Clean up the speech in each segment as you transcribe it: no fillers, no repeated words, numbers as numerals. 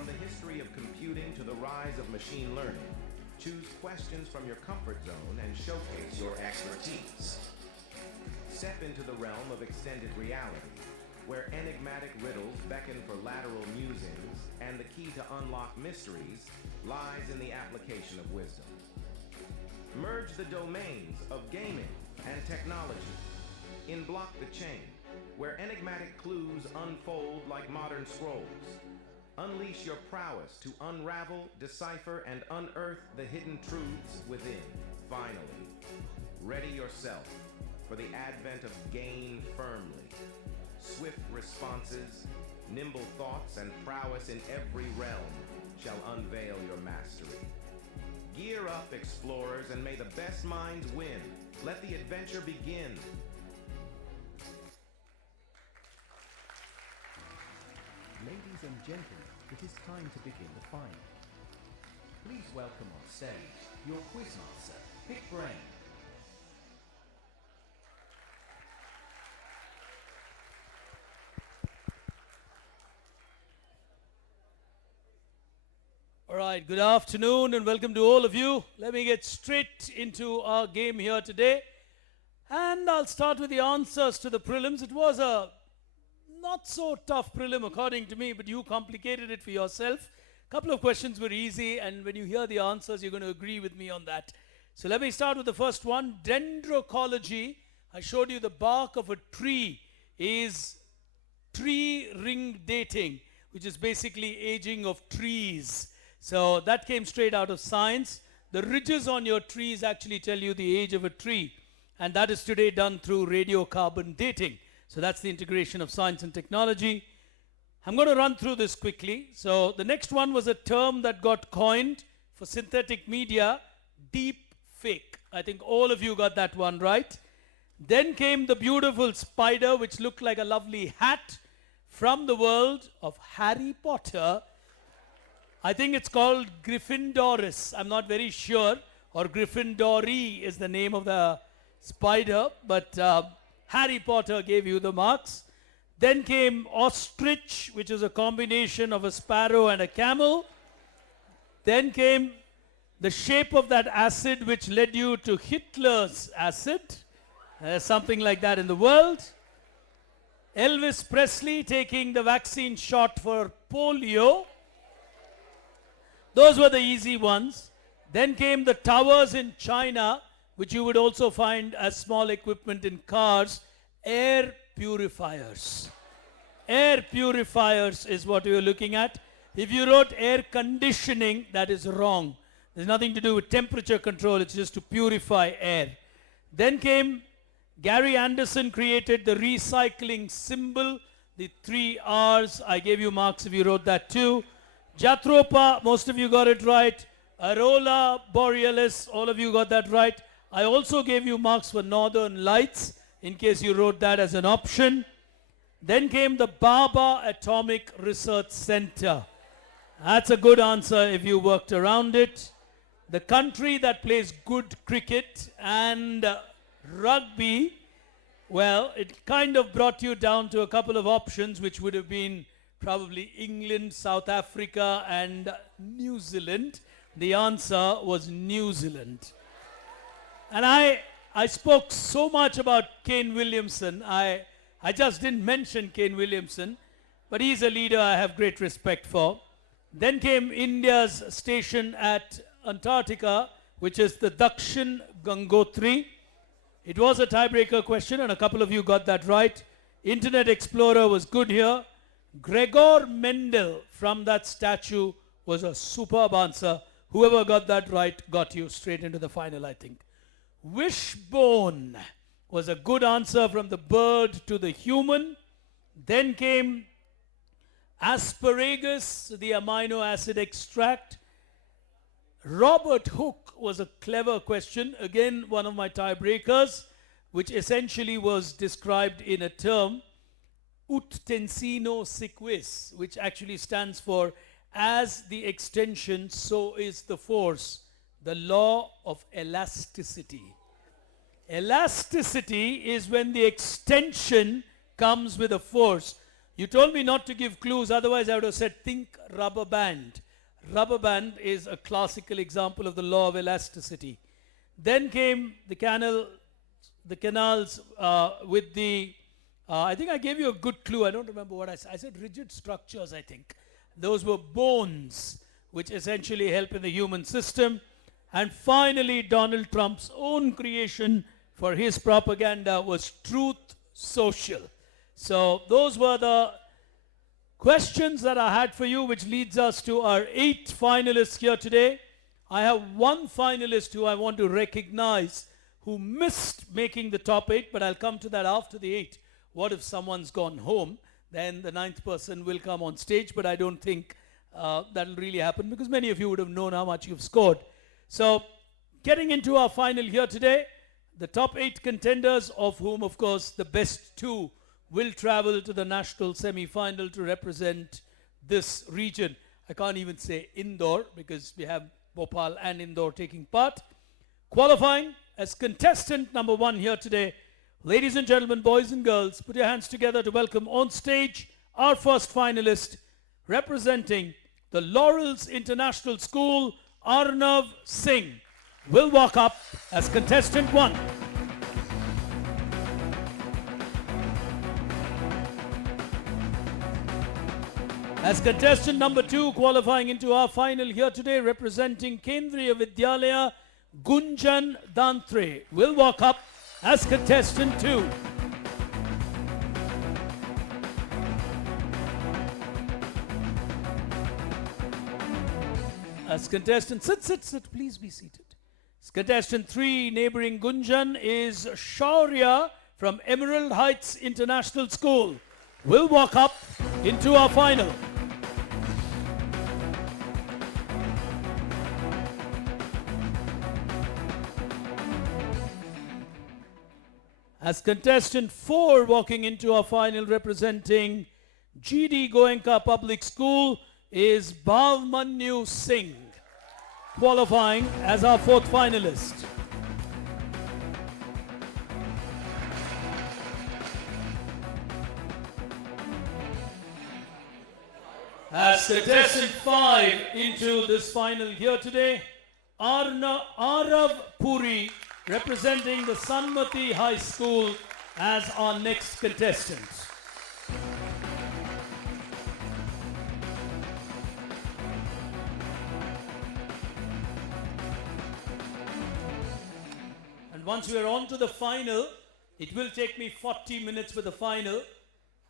From the history of computing to the rise of machine learning, choose questions from your comfort zone and showcase your expertise. Step into the realm of extended reality, where enigmatic riddles beckon for lateral musings and the key to unlock mysteries lies in the application of wisdom. Merge the domains of gaming and technology in Block the Chain, where enigmatic clues unfold like modern scrolls. Unleash your prowess to unravel, decipher, and unearth the hidden truths within. Finally, ready yourself for the advent of Gain Firmly. Swift responses, nimble thoughts, and prowess in every realm shall unveil your mastery. Gear up, explorers, and may the best minds win. Let the adventure begin. Ladies and gentlemen, it is time to begin the final. Please welcome on stage your quizmaster, Big Brain. All right, good afternoon and welcome to all of you. Let me get straight into our game here today. And I'll start with the answers to the prelims. It was a not so tough prelim according to me, but you complicated it for yourself. A couple of questions were easy, and when you hear the answers, you're going to agree with me on that. So let me start with the first one. Dendrocology. I showed you the bark of a tree is tree ring dating, which is basically aging of trees. So that came straight out of science. The ridges on your trees actually tell you the age of a tree, and that is today done through radiocarbon dating. So that's the integration of science and technology. I'm going to run through this quickly. So the next one was a term that got coined for synthetic media, deep fake. I think all of you got that one right. Then came the beautiful spider, which looked like a lovely hat from the world of Harry Potter. I think it's called Gryffindorus. I'm not very sure. Or Gryffindori is the name of the spider. But Harry Potter gave you the marks. Then came ostrich, which is a combination of a sparrow and a camel. Then came the shape of that acid, which led you to Hitler's acid. Something like that in the world. Elvis Presley taking the vaccine shot for polio. Those were the easy ones. Then came the towers in China, which you would also find as small equipment in cars. Air purifiers. Air purifiers is what we are looking at. If you wrote air conditioning, that is wrong. There's nothing to do with temperature control. It's just to purify air. Then came Gary Anderson created the recycling symbol, the 3 R's. I gave you marks if you wrote that too. Jatropa, most of you got it right. Aurora Borealis, all of you got that right. I also gave you marks for Northern Lights, in case you wrote that as an option. Then came the Baba Atomic Research Center. That's a good answer if you worked around it. The country that plays good cricket and rugby, well, it kind of brought you down to a couple of options, which would have been probably England, South Africa, and New Zealand. The answer was New Zealand. And I spoke so much about Kane Williamson. I just didn't mention Kane Williamson, but he's a leader I have great respect for. Then came India's station at Antarctica, which is the Dakshin Gangotri. It was a tiebreaker question, and a couple of you got that right. Internet Explorer was good here. Gregor Mendel from that statue was a superb answer. Whoever got that right got you straight into the final, I think. Wishbone was a good answer from the bird to the human. Then came asparagus, the amino acid extract. Robert Hooke was a clever question. Again, one of my tiebreakers, which essentially was described in a term, ut tensino sequis, which actually stands for as the extension, so is the force. The law of elasticity. Elasticity is when the extension comes with a force. You told me not to give clues, otherwise I would have said think rubber band. Rubber band is a classical example of the law of elasticity. Then came the canals with the, I think I gave you a good clue. I don't remember what I said. I said rigid structures, I think. Those were bones, which essentially help in the human system. And finally, Donald Trump's own creation for his propaganda was Truth Social. So those were the questions that I had for you, which leads us to our 8 finalists here today. I have one finalist who I want to recognize who missed making the top 8, but I'll come to that after the 8. What if someone's gone home? Then the 9th person will come on stage, but I don't think that'll really happen because many of you would have known how much you've scored. So getting into our final here today, the top 8 contenders, of whom, of course, the best 2 will travel to the national semi-final to represent this region. I can't even say Indore because we have Bhopal and Indore taking part. Qualifying as contestant number 1 here today. Ladies and gentlemen, boys and girls, put your hands together to welcome on stage our first finalist representing the Laurels International School, Arnav Singh will walk up as contestant 1. As contestant number 2, qualifying into our final here today, representing Kendriya Vidyalaya, Gunjan Dantre will walk up as contestant 2. As contestant, sit, please be seated. As contestant 3, neighboring Gunjan, is Shaurya from Emerald Heights International School will walk up into our final. As contestant 4, walking into our final, representing GD Goenka Public School, is Bhavmanyu Singh, qualifying as our 4th finalist. As contestant 5 into this final here today, Arav Puri, representing the Sanmati High School, as our next contestant. And once we are on to the final, it will take me 40 minutes for the final.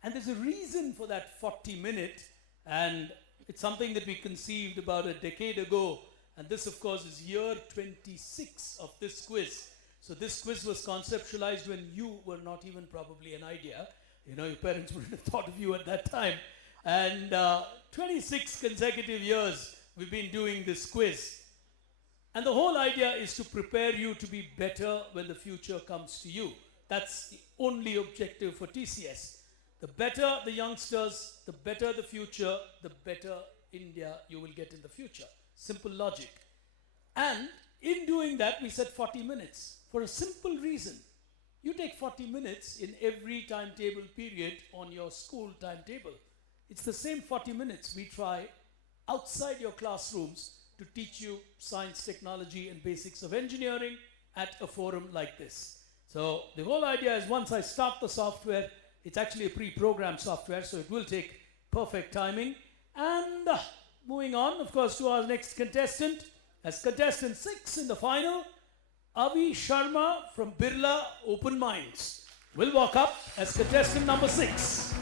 And there's a reason for that 40 minutes. And it's something that we conceived about a decade ago. And this, of course, is year 26 of this quiz. So this quiz was conceptualized when you were not even probably an idea. You know, your parents wouldn't have thought of you at that time. And 26 consecutive years we've been doing this quiz. And the whole idea is to prepare you to be better when the future comes to you. That's the only objective for TCS. The better the youngsters, the better the future, the better India you will get in the future. Simple logic. And in doing that, we said 40 minutes for a simple reason. You take 40 minutes in every timetable period on your school timetable. It's the same 40 minutes we try outside your classrooms to teach you science, technology, and basics of engineering at a forum like this. So the whole idea is once I start the software, it's actually a pre-programmed software, so it will take perfect timing. And moving on, of course, to our next contestant. As contestant 6 in the final, Avi Sharma from Birla Open Minds will walk up as contestant number 6.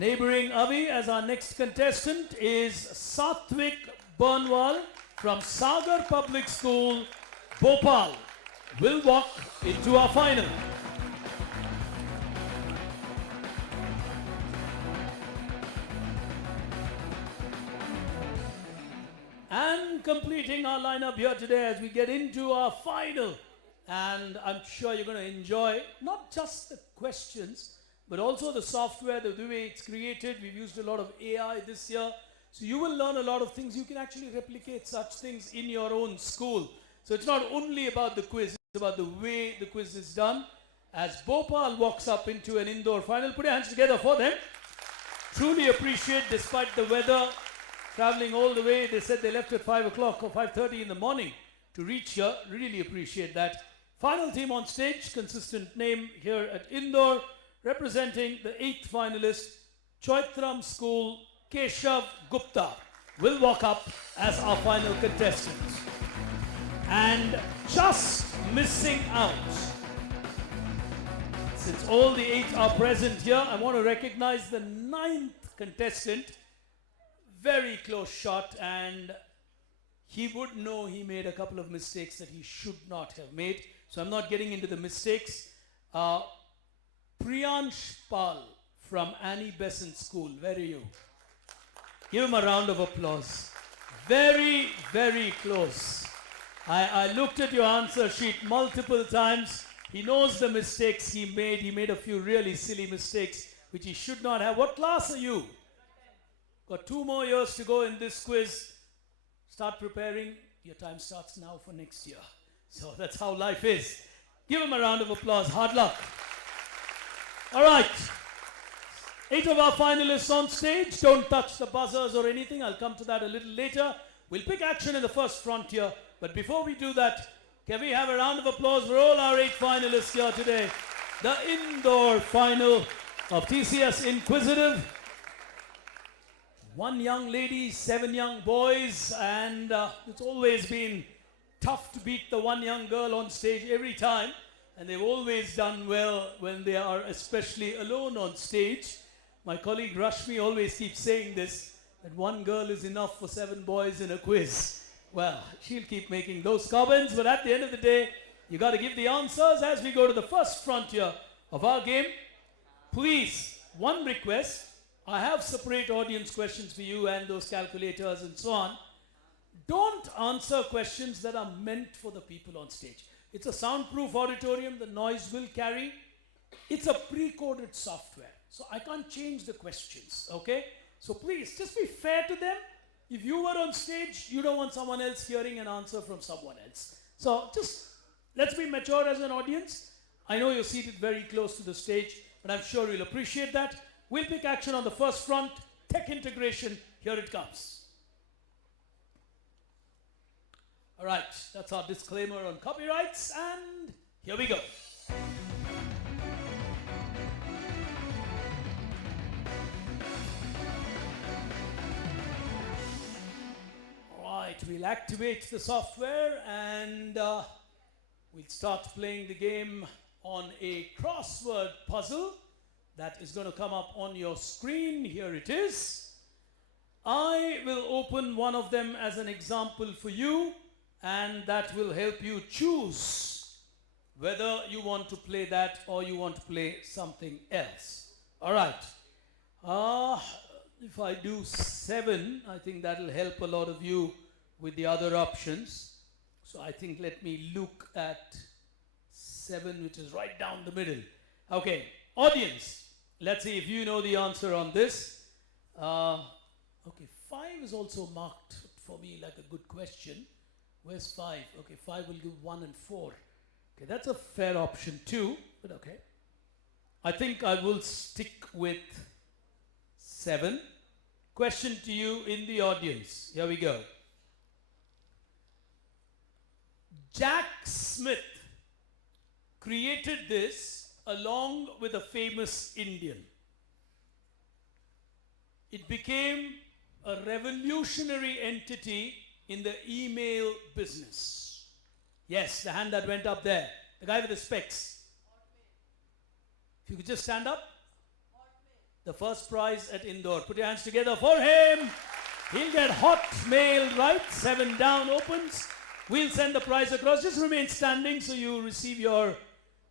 Neighboring Avi as our next contestant is Satvik Burnwal from Sagar Public School, Bhopal, will walk into our final. And completing our lineup here today as we get into our final. And I'm sure you're going to enjoy not just the questions, but also the software, the way it's created. We've used a lot of AI this year. So you will learn a lot of things. You can actually replicate such things in your own school. So it's not only about the quiz, it's about the way the quiz is done. As Bhopal walks up into an Indore final, put your hands together for them. Truly appreciate, despite the weather, traveling all the way. They said they left at 5 o'clock or 5:30 in the morning to reach here. Really appreciate that. Final team on stage, consistent name here at Indore, representing the 8th finalist, Choitram School, Keshav Gupta, will walk up as our final contestant. And just missing out, since all the 8 are present here, I want to recognize the 9th contestant. Very close shot, and he would know he made a couple of mistakes that he should not have made. So I'm not getting into the mistakes. Priyansh Pal from Annie Besant School. Where are you? Give him a round of applause. Very, very close. I looked at your answer sheet multiple times. He knows the mistakes he made. He made a few really silly mistakes, which he should not have. What class are you? Got 2 more years to go in this quiz. Start preparing. Your time starts now for next year. So that's how life is. Give him a round of applause. Hard luck. All right. 8 of our finalists on stage. Don't touch the buzzers or anything. I'll come to that a little later. We'll pick action in the first frontier. But before we do that, can we have a round of applause for all our 8 finalists here today? The Indore final of TCS InQuizitive. 1 young lady, 7 young boys, and it's always been tough to beat the 1 young girl on stage every time. And they've always done well when they are especially alone on stage. My colleague Rashmi always keeps saying this, that 1 girl is enough for 7 boys in a quiz. Well, she'll keep making those comments, but at the end of the day, you got to give the answers as we go to the first frontier of our game. Please, 1 request. I have separate audience questions for you and those calculators and so on. Don't answer questions that are meant for the people on stage. It's a soundproof auditorium, the noise will carry. It's a pre-coded software, so I can't change the questions, okay? So please, just be fair to them. If you were on stage, you don't want someone else hearing an answer from someone else. So just, let's be mature as an audience. I know you're seated very close to the stage, but I'm sure you'll appreciate that. We'll pick action on the first front, tech integration. Here it comes. All right, that's our disclaimer on copyrights, and here we go. All right, we'll activate the software and we'll start playing the game on a crossword puzzle that is going to come up on your screen. Here it is. I will open one of them as an example for you, and that will help you choose whether you want to play that or you want to play something else. All right. If I do 7, I think that will help a lot of you with the other options. So I think let me look at 7, which is right down the middle. Okay, audience, let's see if you know the answer on this. Okay, 5 is also marked for me like a good question. Where's 5? Okay, 5 will give 1 and 4. Okay, that's a fair option too, but okay. I think I will stick with 7. Question to you in the audience. Here we go. Jack Smith created this along with a famous Indian. It became a revolutionary entity in the email business. Yes, the hand that went up there. The guy with the specs. If you could just stand up. The first prize at Indore. Put your hands together for him. He'll get Hotmail, right? 7 down opens. We'll send the prize across. Just remain standing so you receive your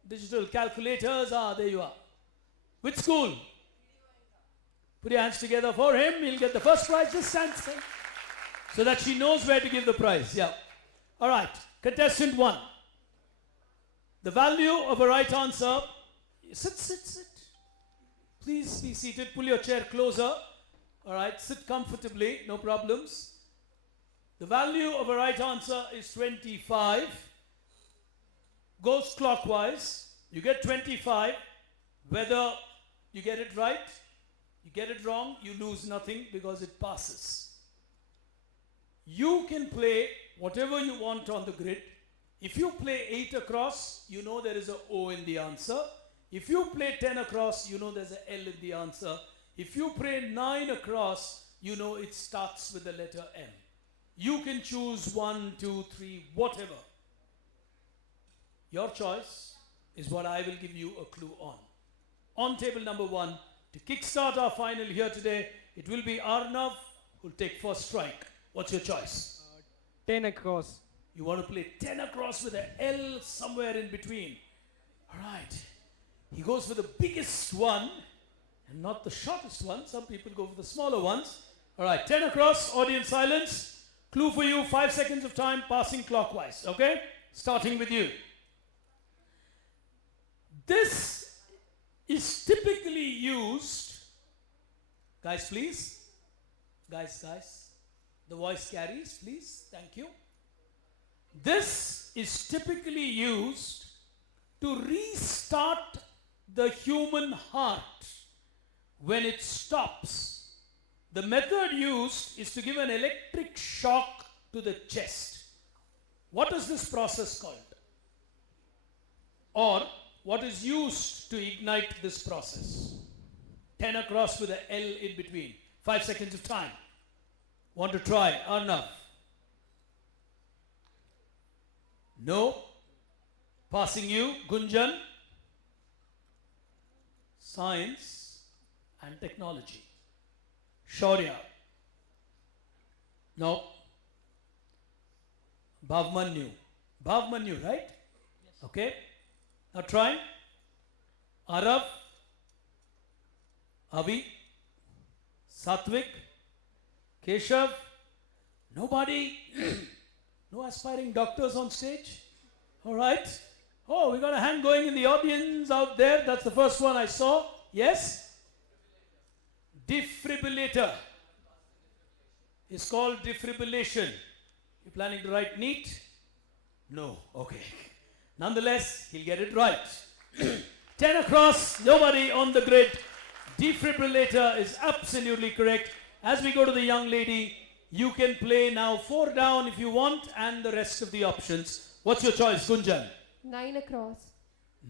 digital calculators. There you are. Which school? Put your hands together for him. He'll get the first prize. Just stand still so that she knows where to give the prize. Yeah. All right. Contestant 1. The value of a right answer. Sit. Please be seated. Pull your chair closer. All right. Sit comfortably. No problems. The value of a right answer is 25. Goes clockwise. You get 25. Whether you get it right, you get it wrong, you lose nothing because it passes. You can play whatever you want on the grid. If you play 8 across, you know there is a O in the answer. If you play 10 across, you know there's a L in the answer. If you play 9 across, you know it starts with the letter M. You can choose 1, 2, 3, whatever. Your choice is what I will give you a clue on. On table number 1, to kickstart our final here today, it will be Arnav who will take first strike. What's your choice? 10 across. You want to play 10 across with an L somewhere in between. All right. He goes for the biggest one and not the shortest one. Some people go for the smaller ones. All right, 10 across, audience silence. Clue for you, 5 seconds of time, passing clockwise. Okay? Starting with you. This is typically used, guys, please. Guys. The voice carries, please. Thank you. This is typically used to restart the human heart when it stops. The method used is to give an electric shock to the chest. What is this process called? Or what is used to ignite this process? 10 across with an L in between. 5 seconds of time. Want to try? Arnav? No. Passing you. Gunjan? Science and technology. Shaurya? No. Bhavmanyu? Bhavmanyu, right? Yes. Okay. Now try. Arav? Avi? Satvik? Keshav? Nobody? No aspiring doctors on stage? All right. Oh, we got a hand going in the audience out there. That's the first one I saw. Yes? Defibrillator. It's called defibrillation. You planning to write neat? No. Okay. Nonetheless, he'll get it right. 10 across, nobody on the grid. Defibrillator is absolutely correct. As we go to the young lady, you can play now 4 down if you want and the rest of the options. What's your choice, Gunjan? 9 across.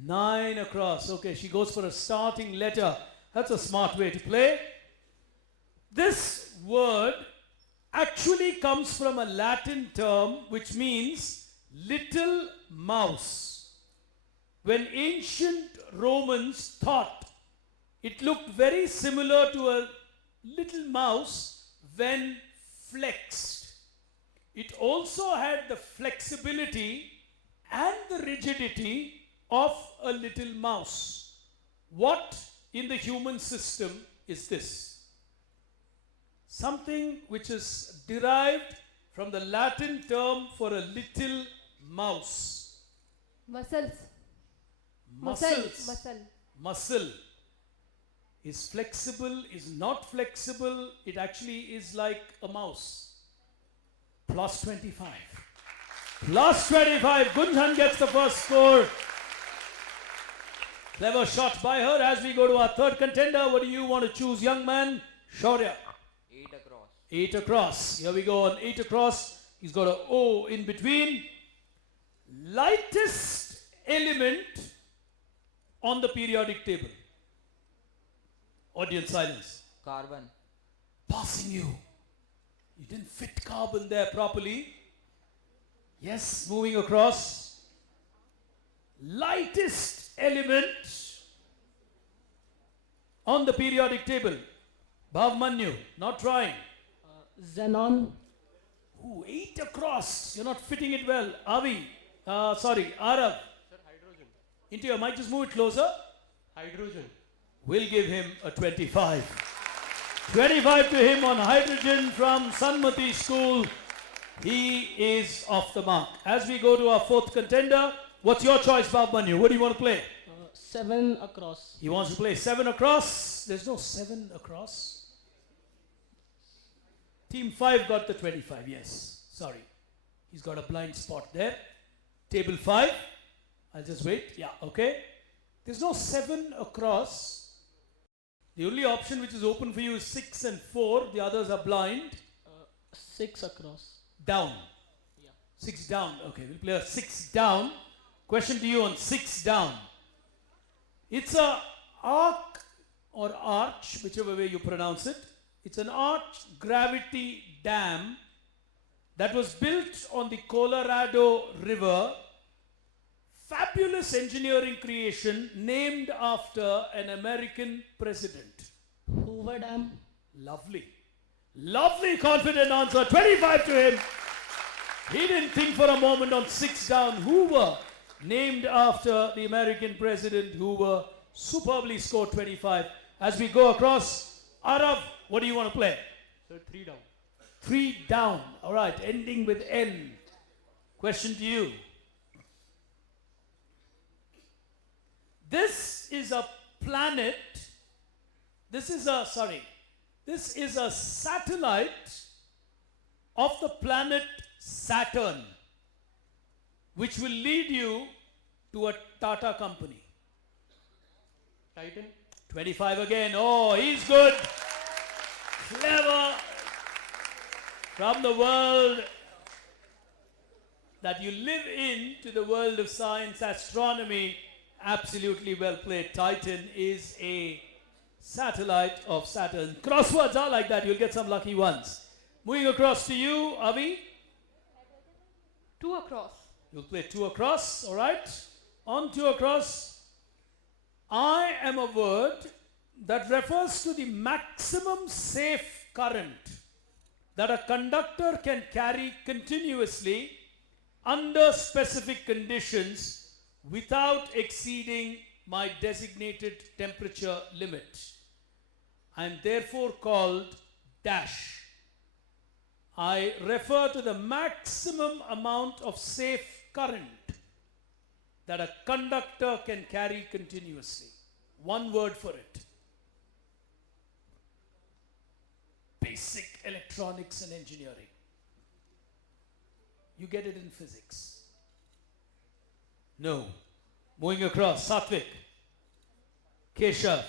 9 across. Okay, she goes for a starting letter. That's a smart way to play. This word actually comes from a Latin term which means little mouse. When ancient Romans thought it looked very similar to a little mouse when flexed. It also had the flexibility and the rigidity of a little mouse. What in the human system is this? Something which is derived from the Latin term for a little mouse. Muscles. Muscles. Muscle. Muscle is flexible, is not flexible. It actually is like a mouse. Plus 25. Plus 25. Gunjan gets the first score. Clever shot by her. As we go to our third contender, what do you want to choose, young man? Shaurya. 8 across. 8 across. Here we go on 8 across. He's got an O in between. Lightest element on the periodic table. Audience silence. Carbon. Passing you. You didn't fit carbon there properly. Yes, moving across. Lightest element on the periodic table. Bhavmanyu, not trying. Xenon. Ooh, 8 across. You're not fitting it well. Avi, sorry, Arav. Sir, hydrogen. Into your mic, just move it closer. Hydrogen. We'll give him a 25. 25 to him on hydrogen from Sanmati School. He is off the mark. As we go to our fourth contender, what's your choice, Bhavmanyu? What do you want to play? 7 across. He wants to play 7 across. There's no 7 across. Team 5 got the 25, yes. Sorry. He's got a blind spot there. Table 5. I'll just wait. Yeah, okay. There's no 7 across. The only option which is open for you is 6 and 4. The others are blind. 6 across. Down. Yeah. 6 down. Okay, we'll play a 6 down. Question to you on 6 down. It's a arc or arch, whichever way you pronounce it. It's an arch gravity dam that was built on the Colorado River. Fabulous engineering creation named after an American president. Hoover Dam. Lovely. Lovely confident answer. 25 to him. He didn't think for a moment on 6 down. Hoover, named after the American president Hoover, superbly scored 25. As we go across, Arav, what do you want to play? Sir, 3 down. 3 down. All right, ending with N. Question to you. This is a planet. This is a satellite of the planet Saturn, which will lead you to a Tata company. Titan. 25 again. Oh, he's good. Clever. From the world that you live in to the world of science, astronomy, absolutely well played. Titan is a satellite of Saturn. Crosswords are like that. You'll get some lucky ones. Moving across to you, Avi. 2 across. You'll play 2 across, all right? On 2 across. I am a word that refers to the maximum safe current that a conductor can carry continuously under specific conditions without exceeding my designated temperature limit. I am therefore called dash. I refer to the maximum amount of safe current that a conductor can carry continuously. One word for it. Basic electronics and engineering. You get it in physics. No. Moving across, Satvik, Keshav,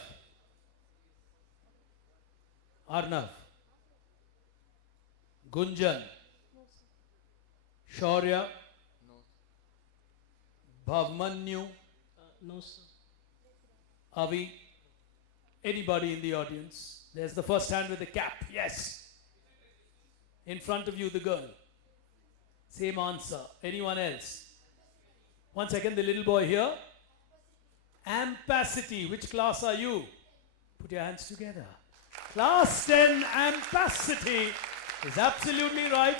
Arnav, Gunjan, Shaurya, Bhavmanyu, No, sir. Avi, anybody in the audience? There's the first hand with the cap. Yes. In front of you, the girl. Same answer. Anyone else? 1 second, the little boy here. Ampacity. Which class are you? Put your hands together. Class 10, ampacity is absolutely right.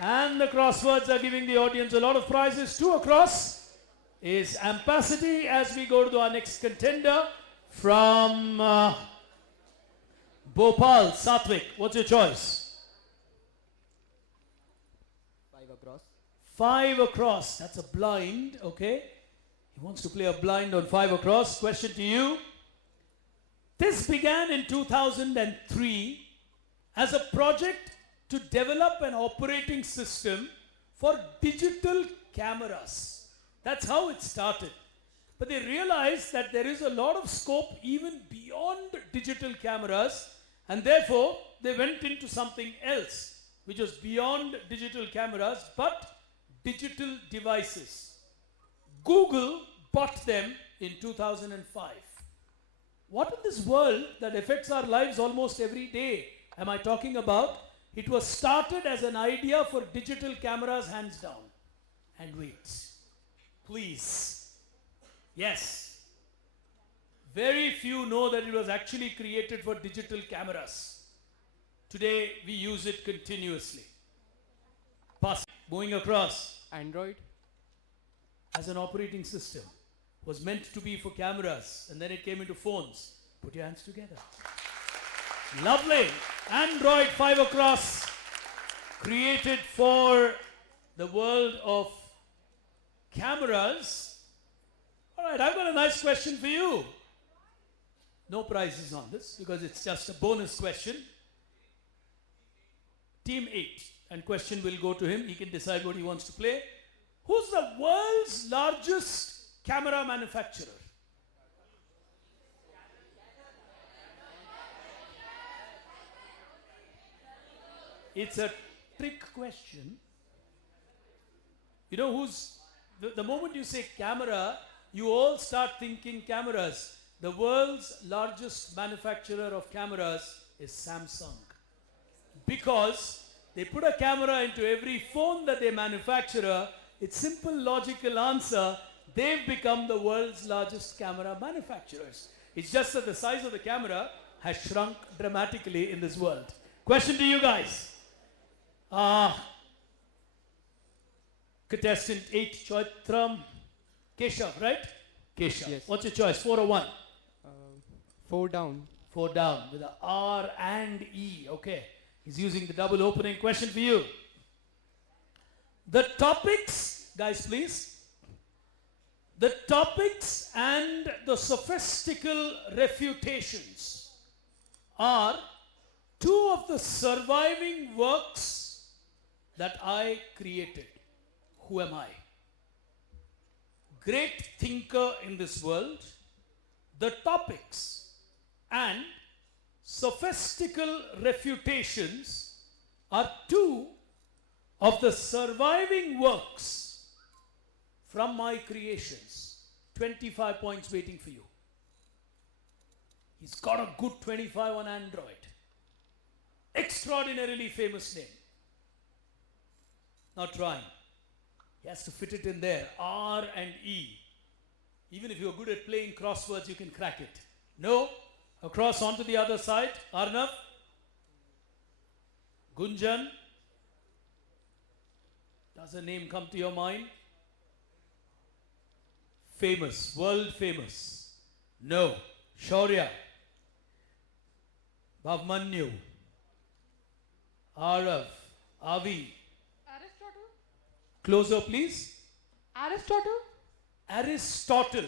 And the crosswords are giving the audience a lot of prizes. 2 across is ampacity. As we go to our next contender from Bhopal, Satvik, what's your choice? 5 across. 5 across. That's a blind, okay. He wants to play a blind on 5 across. Question to you. This began in 2003 as a project to develop an operating system for digital cameras. That's how it started. But they realized that there is a lot of scope even beyond digital cameras, and therefore they went into something else, which was beyond digital cameras, but digital devices. Google bought them in 2005. What in this world that affects our lives almost every day am I talking about? It was started as an idea for digital cameras, hands down. And wait, please. Yes. Very few know that it was actually created for digital cameras. Today we use it continuously. Pass. Moving across. Android. As an operating system. Was meant to be for cameras, and then it came into phones. Put your hands together. Lovely. Android 5 across, created for the world of cameras. All right, I've got a nice question for you. No prizes on this because it's just a bonus question. Team 8, and question will go to him. He can decide what he wants to play. Who's the world's largest camera manufacturer? It's a trick question. You know who's, the moment you say camera, you all start thinking cameras. The world's largest manufacturer of cameras is Samsung. Because they put a camera into every phone that they manufacture. It's simple logical answer. They've become the world's largest camera manufacturers. It's just that the size of the camera has shrunk dramatically in this world. Question to you guys. Contestant 8, Chaitram. Keshav, right? Keshav. Yes. What's your choice? 4 or 1? 4 down. 4 down with a R and E. Okay. He's using the double opening. Question for you. The topics, guys, please. The topics and the sophistical refutations are 2 of the surviving works that I created. Who am I? Great thinker in this world. The topics and sophistical refutations are 2 of the surviving works from my creations. 25 points waiting for you. He's got a good 25 on Android. Extraordinarily famous name. Not trying. He has to fit it in there. R and E. Even if you're good at playing crosswords, you can crack it. No. Across onto the other side. Arnav. Gunjan. Does a name come to your mind? Famous. World famous. No. Shaurya. Bhavmanyu. Arav. Avi. Aristotle? Closer, please. Aristotle? Aristotle.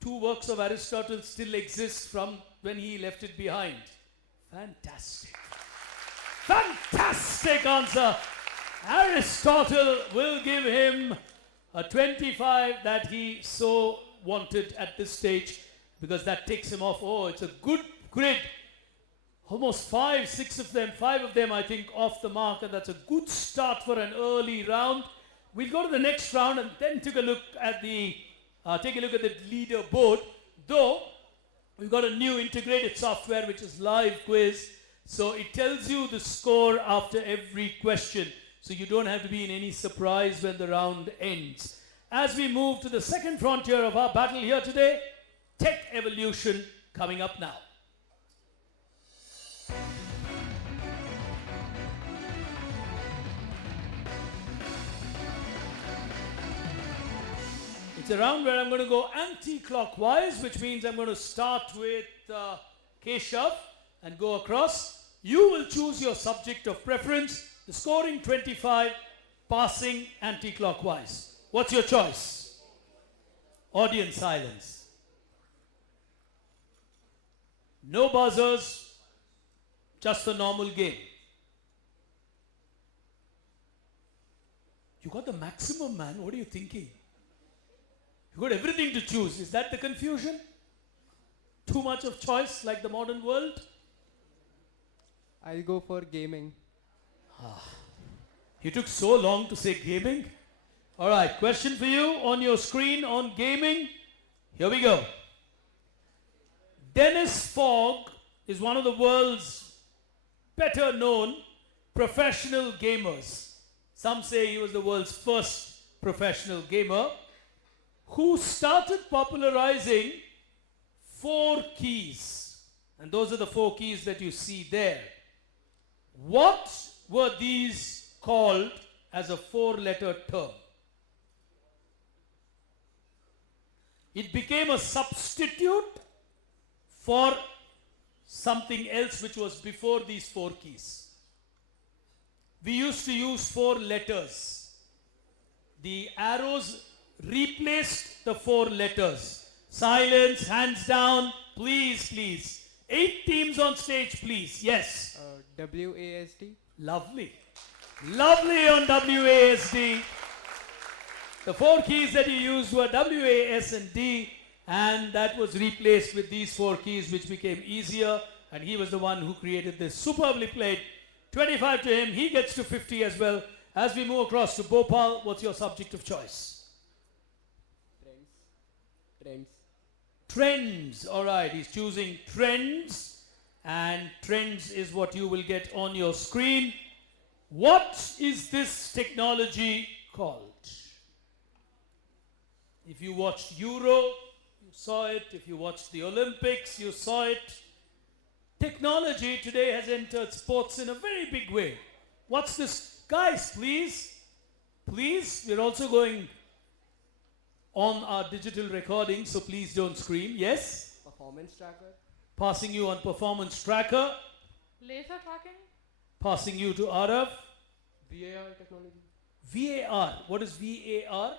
2 works of Aristotle still exist from when he left it behind. Fantastic. Fantastic answer. Aristotle will give him a 25 that he so wanted at this stage, because that takes him off. Oh, it's a good grid. Almost 5 of them I think off the mark, and that's a good start for an early round. We'll go to the next round and then take a look at the leaderboard. Though we've got a new integrated software which is live quiz, so it tells you the score after every question, so you don't have to be in any surprise when the round ends. As we move to the second frontier of our battle here today, tech evolution coming up now. It's a round where I'm going to go anti-clockwise, which means I'm going to start with Keshav and go across. You will choose your subject of preference. The scoring 25, passing anti-clockwise. What's your choice? Audience silence. No buzzers, just the normal game. You got the maximum, man. What are you thinking? You got everything to choose. Is that the confusion? Too much of choice like the modern world? I'll go for gaming. You took so long to say gaming. All right, question for you on your screen on gaming. Here we go. Dennis Fogg is one of the world's better known professional gamers. Some say he was the world's first professional gamer, who started popularizing 4 keys. And those are the 4 keys that you see there. What were these called as a 4-letter term? It became a substitute for something else which was before these 4 keys. We used to use 4 letters. The arrows replaced the 4 letters. Silence, hands down, please, please. 8 teams on stage, please. Yes. WASD. Lovely. Lovely on WASD. The four keys that you used were W, A, S, and D, and that was replaced with these four keys, which became easier, and he was the one who created this. Superbly played. 25 to him. He gets to 50 as well. As we move across to Bhopal, what's your subject of choice? Trends. Trends. All right, he's choosing trends, and trends is what you will get on your screen. What is this technology called? If you watched Euro, you saw it. If you watched the Olympics, you saw it. Technology today has entered sports in a very big way. What's this? Guys, please. Please, we're also going on our digital recording, so please don't scream. Yes? Performance tracker. Passing you on performance tracker. Laser tracking. Passing you to Arav. VAR technology. VAR. What is VAR?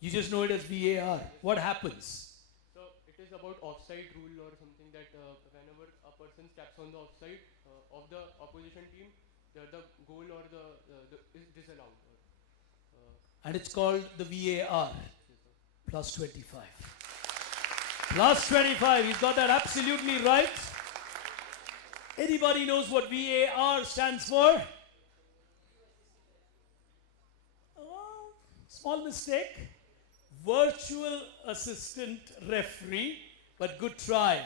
You just know it as VAR. What happens? So it is about offside rule or something that whenever a person steps on the offside of the opposition team, the goal or the is disallowed. And it's called the VAR. Plus 25. Plus 25. He's got that absolutely right. Anybody knows what VAR stands for? Oh, small mistake. Virtual assistant referee, but good try.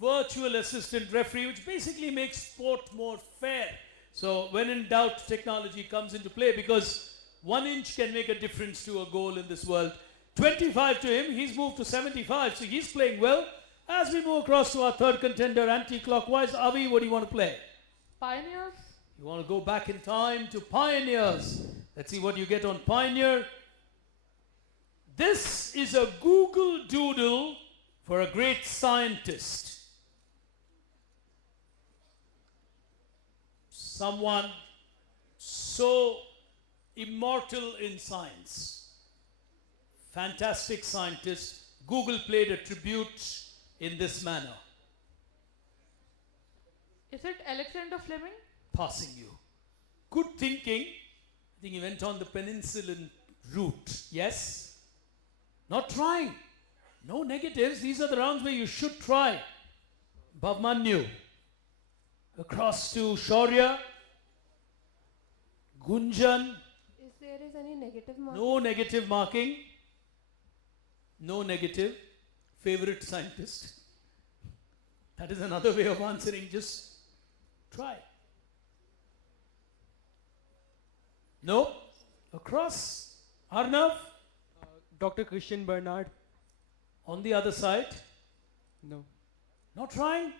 Virtual assistant referee, which basically makes sport more fair. So when in doubt, technology comes into play, because 1 inch can make a difference to a goal in this world. 25 to him, he's moved to 75, so he's playing well. As we move across to our third contender, anti-clockwise, Avi, what do you want to play? Pioneers. You want to go back in time to Pioneers. Let's see what you get on Pioneer. This is a Google Doodle for a great scientist. Someone so immortal in science. Fantastic scientist. Google played a tribute in this manner. Is it Alexander Fleming? Passing you. Good thinking. I think he went on the peninsulan route. Yes? Not trying. No negatives. These are the rounds where you should try. Bhavmanyu. Across to Shaurya. Gunjan. Is there any negative mark? No negative marking. No negative. Favorite scientist. That is another way of answering. Just try. No. Across. Arnav. Dr. Christian Bernard. On the other side. No. Not trying?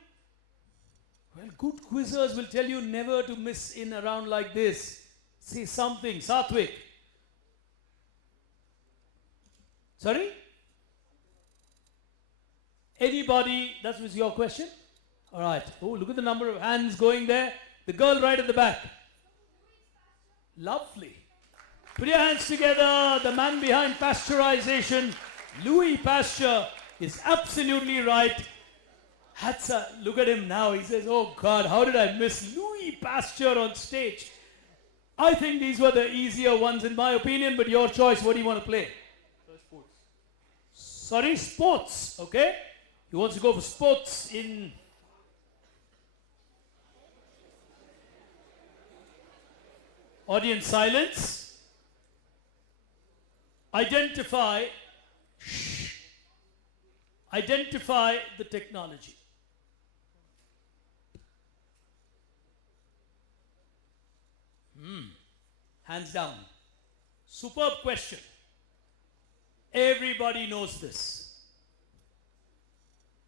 Well, good quizzers will tell you never to miss in a round like this. Say something. Satvik. Sorry? Anybody? That was your question? All right. Oh, look at the number of hands going there. The girl right at the back. Lovely. Put your hands together. The man behind pasteurization, Louis Pasteur, is absolutely right. Look at him now. He says, oh God, how did I miss Louis Pasteur on stage? I think these were the easier ones in my opinion, but your choice. What do you want to play? Sports. Sorry, sports. Okay. He wants to go for sports in... Audience silence. Identify the technology. Hands down. Superb question. Everybody knows this.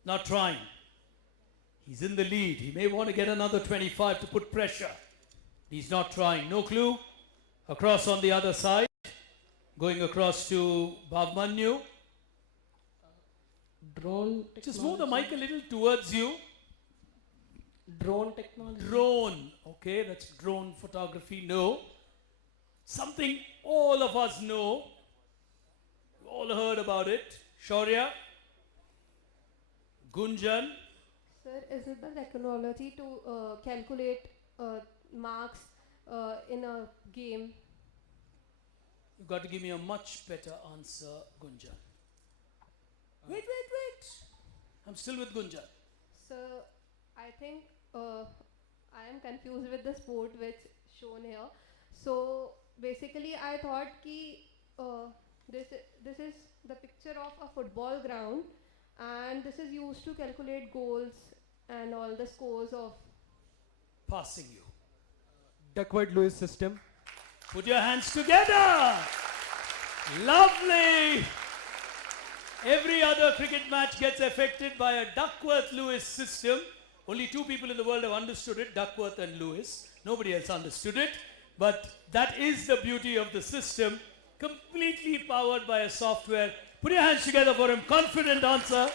Not trying. He's in the lead. He may want to get another 25 to put pressure. He's not trying. No clue. Across on the other side. Going across to Bhavmanyu. Drone technology. Just move the mic a little towards you. Drone technology. Drone. Okay, that's drone photography. No. Something all of us know. We all heard about it. Shaurya. Gunjan. Sir, is it the technology to calculate marks in a game? You've got to give me a much better answer, Gunjan. Wait. I'm still with Gunjan. Sir, I think I am confused with the sport which shown here. So basically, I thought ki this is the picture of a football ground, and this is used to calculate goals and all the scores of. Passing you. Duckworth-Lewis system. Put your hands together. Lovely. Every other cricket match gets affected by a Duckworth-Lewis system. Only two people in the world have understood it, Duckworth and Lewis. Nobody else understood it. But that is the beauty of the system. Completely powered by a software. Put your hands together for him. Confident answer.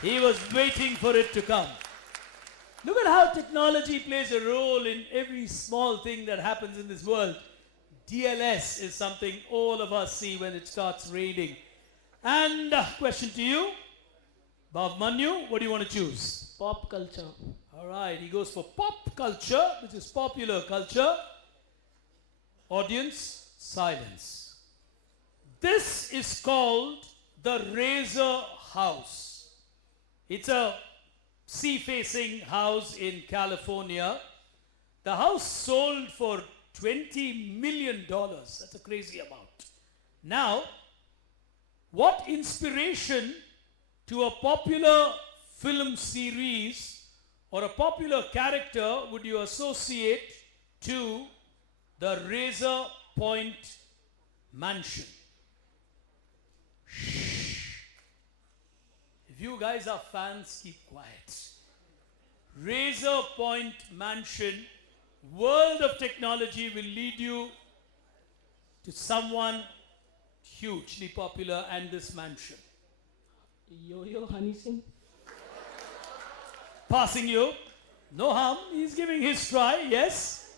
He was waiting for it to come. Look at how technology plays a role in every small thing that happens in this world. DLS is something all of us see when it starts raining. And question to you, Bhavmanyu, what do you want to choose? Pop culture. All right, he goes for pop culture, which is popular culture. Audience, silence. This is called the Razor House. It's a sea-facing house in California. The house sold for $20 million. That's a crazy amount. Now, what inspiration to a popular film series or a popular character would you associate to the Razor Point Mansion? Shh. If you guys are fans, keep quiet. Razor Point Mansion, world of technology will lead you to someone hugely popular and this mansion. Yo-yo Honey Singh. Passing you. No harm. He's giving his try. Yes.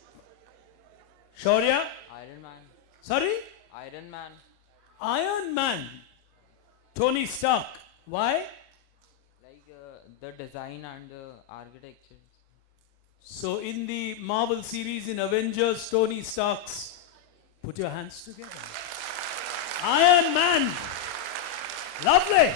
Shaurya. Iron Man. Sorry? Iron Man. Iron Man. Tony Stark. Why? Like the design and the architecture. So in the Marvel series in Avengers, Tony Stark's. Put your hands together. Iron Man. Lovely.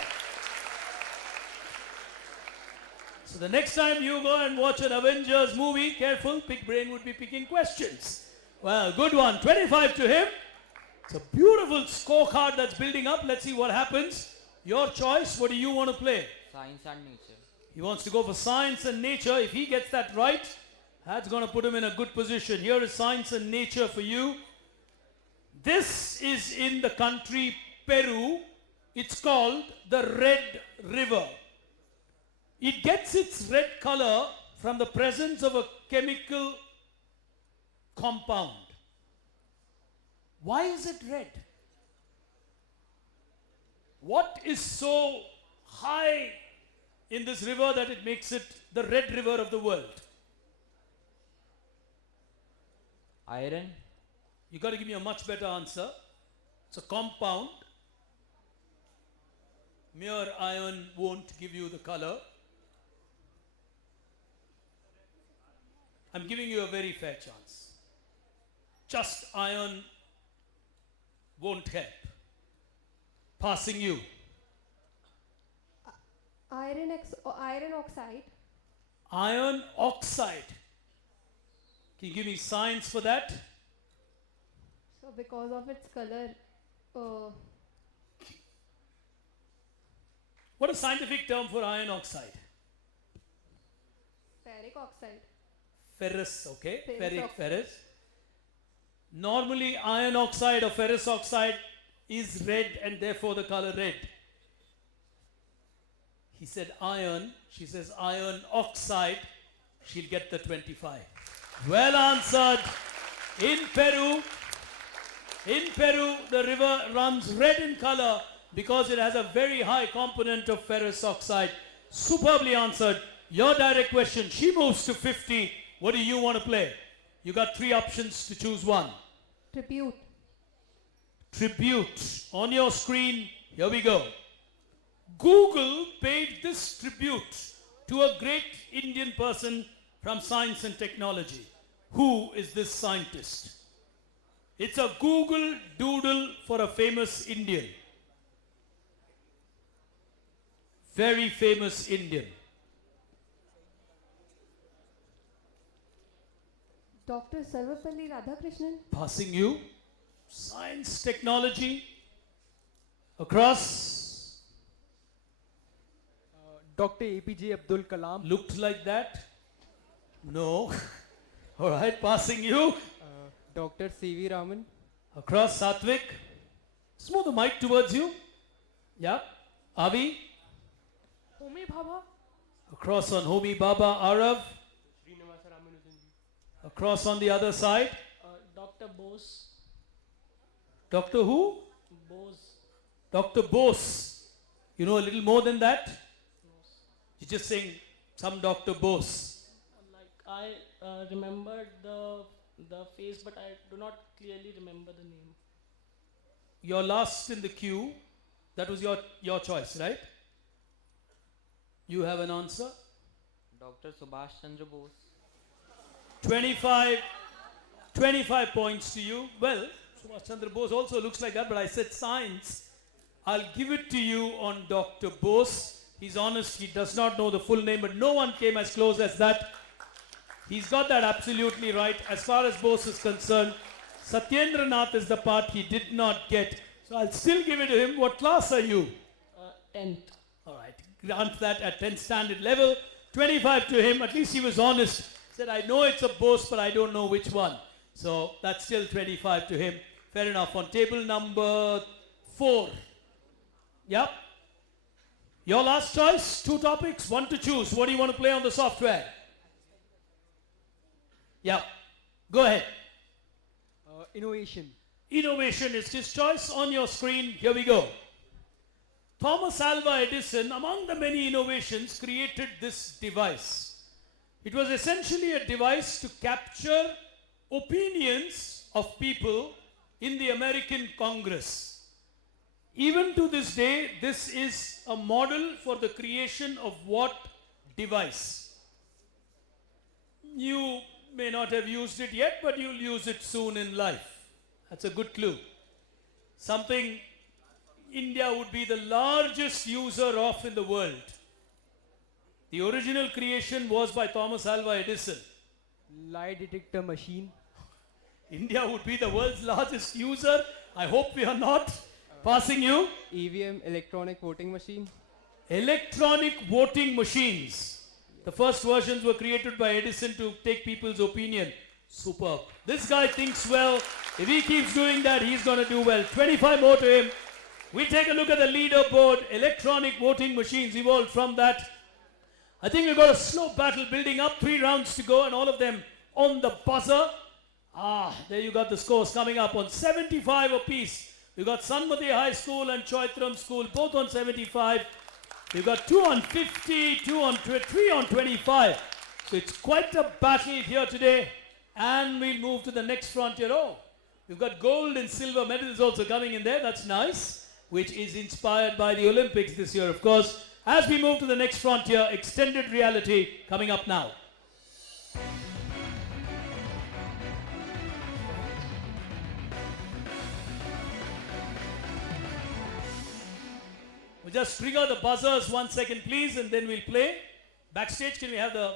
So the next time you go and watch an Avengers movie, careful, Big Brain would be picking questions. Well, good one. 25 to him. It's a beautiful scorecard that's building up. Let's see what happens. Your choice. What do you want to play? Science and nature. He wants to go for science and nature. If he gets that right, that's going to put him in a good position. Here is science and nature for you. This is in the country Peru. It's called the Red River. It gets its red color from the presence of a chemical compound. Why is it red? What is so high in this river that it makes it the red river of the world? Iron. You got to give me a much better answer. It's a compound. Mere iron won't give you the color. I'm giving you a very fair chance. Just iron won't help. Passing you. Iron oxide. Iron oxide. Can you give me science for that? So because of its color, What is scientific term for iron oxide? ferric oxide. Ferrous, okay? Ferrous Ferric, oxide. ferrous. Normally iron oxide or ferrous oxide is red and therefore the color red. He said iron, she says iron oxide, she'll get the 25. Well answered. In Peru, the river runs red in color because it has a very high component of ferrous oxide. Superbly answered. Your direct question, she moves to 50. What do you want to play? You got 3 options to choose one. Tribute. Tribute. On your screen, here we go. Google paid this tribute to a great Indian person from science and technology. Who is this scientist? It's a Google doodle for a famous Indian. Very famous Indian. Dr. Sarvapalli Radhakrishnan. Passing you. Science, technology. Across. Dr. APJ Abdul Kalam. Looked like that. No. All right, passing you. Dr. C.V. Raman. Across, Satvik. Smooth the mic towards you. Yeah. Avi. Homi Bhabha. Across on Homi Baba, Arav. Srinivasa Ramanujan ji. Across on the other side. Dr. Bose. Doctor who? Bose. Dr. Bose. You know a little more than that? You're just saying some Dr. Bose. Like I remembered the face, but I do not clearly remember the name. You're last in the queue. That was your choice, right? You have an answer? Dr. Subhash Chandra Bose. 25 points to you. Well, Subhash Chandra Bose also looks like that, but I said science. I'll give it to you on Dr. Bose. He's honest, he does not know the full name, but no one came as close as that. He's got that absolutely right. As far as Bose is concerned, Satyendra Nath is the part he did not get. So I'll still give it to him. What class are you? 10th. All right, grant that at 10th standard level. 25 to him. At least he was honest. Said, I know it's a Bose, but I don't know which one. So that's still 25 to him. Fair enough. On table number 4. Yep. Your last choice, 2 topics, 1 to choose. What do you want to play on the software? Yeah. Go ahead. Innovation. Innovation is his choice on your screen. Here we go. Thomas Alva Edison, among the many innovations, created this device. It was essentially a device to capture opinions of people in the American Congress. Even to this day, this is a model for the creation of what device? You may not have used it yet, but you'll use it soon in life. That's a good clue. Something India would be the largest user of in the world. The original creation was by Thomas Alva Edison. Lie detector machine. India would be the world's largest user. I hope we are not. Passing you. EVM, electronic voting machine. Electronic voting machines. The first versions were created by Edison to take people's opinion. Superb. This guy thinks well. If he keeps doing that, he's going to do well. 25 more to him. We take a look at the leaderboard. Electronic voting machines evolved from that. I think we've got a slow battle building up. 3 rounds to go and all of them on the buzzer. There you got the scores coming up on 75 apiece. We've got Sanmati High School and Choitram School, both on 75. We've got 2 on 50, 3 on 25. So it's quite a battle here today. And we'll move to the next frontier. Oh, we've got gold and silver medals also coming in there. That's nice. Which is inspired by the Olympics this year, of course. As we move to the next frontier, extended reality coming up now. We'll just trigger the buzzers 1 second, please, and then we'll play. Backstage, can we have the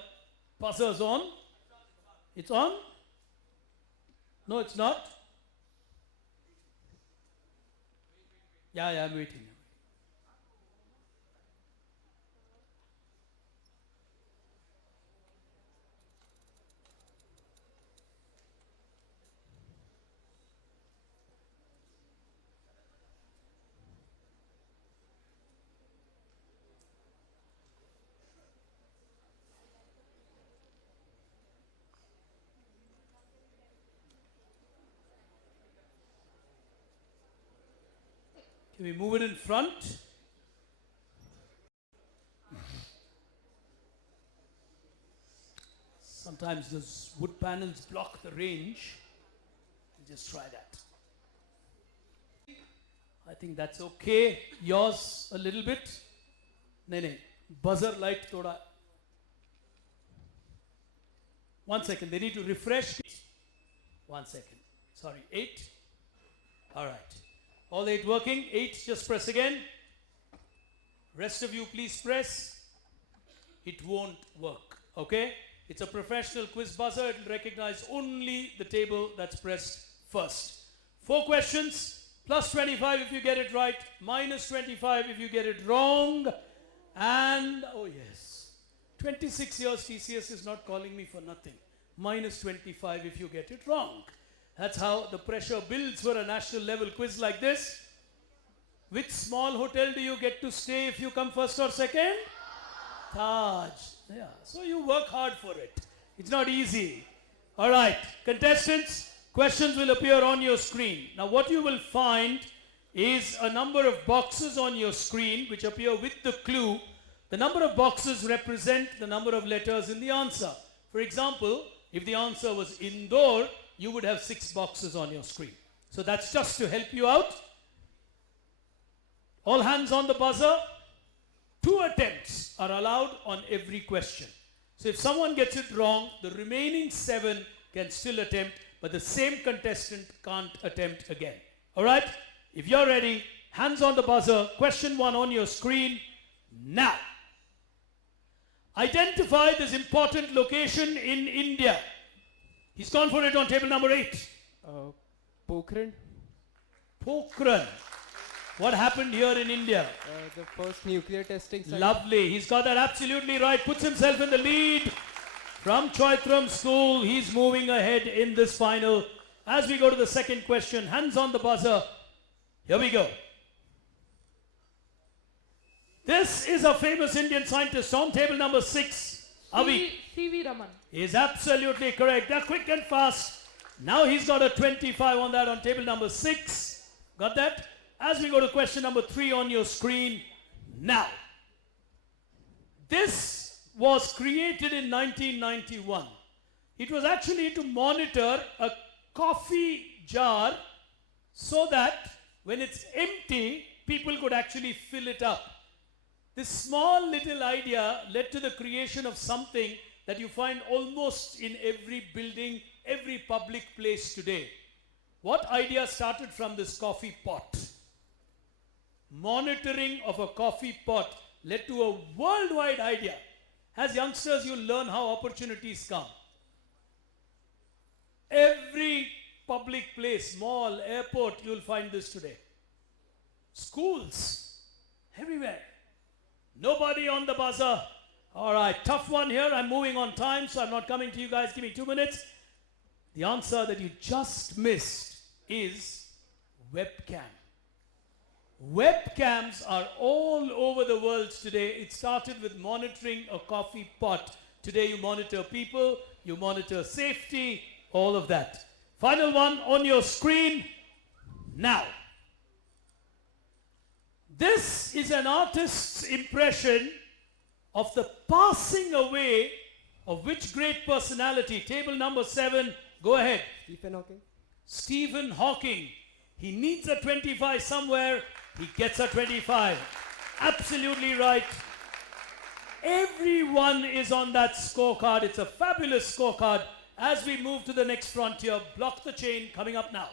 buzzers on? It's on? No, it's not. Yeah, I'm waiting. Can we move it in front? Sometimes those wood panels block the range. Just try that. I think that's okay. Yours a little bit. No. Buzzer light thoda 1 second. They need to refresh. 1 second. Sorry, 8. All right. All 8 working. 8, just press again. Rest of you, please press. It won't work. Okay? It's a professional quiz buzzer. It will recognize only the table that's pressed first. 4 questions. Plus 25 if you get it right. Minus 25 if you get it wrong. And, oh yes, 26 years TCS is not calling me for nothing. Minus 25 if you get it wrong. That's how the pressure builds for a national level quiz like this. Which small hotel do you get to stay if you come first or second? Taj. Yeah, so you work hard for it. It's not easy. All right, contestants, questions will appear on your screen. Now what you will find is a number of boxes on your screen which appear with the clue. The number of boxes represent the number of letters in the answer. For example, if the answer was Indore, you would have 6 boxes on your screen. So that's just to help you out. All hands on the buzzer. 2 attempts are allowed on every question. So if someone gets it wrong, the remaining 7 can still attempt, but the same contestant can't attempt again. All right? If you're ready, hands on the buzzer. Question 1 on your screen now. Identify this important location in India. He's gone for it on table number 8. Pokhran. Pokhran. What happened here in India? The first nuclear testing site. Lovely. He's got that absolutely right. Puts himself in the lead. From Choitram School, he's moving ahead in this final. As we go to the second question, hands on the buzzer. Here we go. This is a famous Indian scientist on table number 6. Avi. C.V. Raman. Is absolutely correct. They're quick and fast. Now he's got a 25 on that on table number 6. Got that? As we go to question number 3 on your screen now. This was created in 1991. It was actually to monitor a coffee jar so that when it's empty, people could actually fill it up. This small little idea led to the creation of something that you find almost in every building, every public place today. What idea started from this coffee pot? Monitoring of a coffee pot led to a worldwide idea. As youngsters, you'll learn how opportunities come. Every public place, mall, airport, you'll find this today. Schools, everywhere. Nobody on the buzzer. All right, tough one here. I'm moving on time, so I'm not coming to you guys. Give me 2 minutes. The answer that you just missed is webcam. Webcams are all over the world today. It started with monitoring a coffee pot. Today you monitor people, you monitor safety, all of that. Final one on your screen now. This is an artist's impression of the passing away of which great personality? Table number 7, go ahead. Stephen Hawking. Stephen Hawking. He needs a 25 somewhere. He gets a 25. Absolutely right. Everyone is on that scorecard. It's a fabulous scorecard. As we move to the next frontier, block the chain coming up now.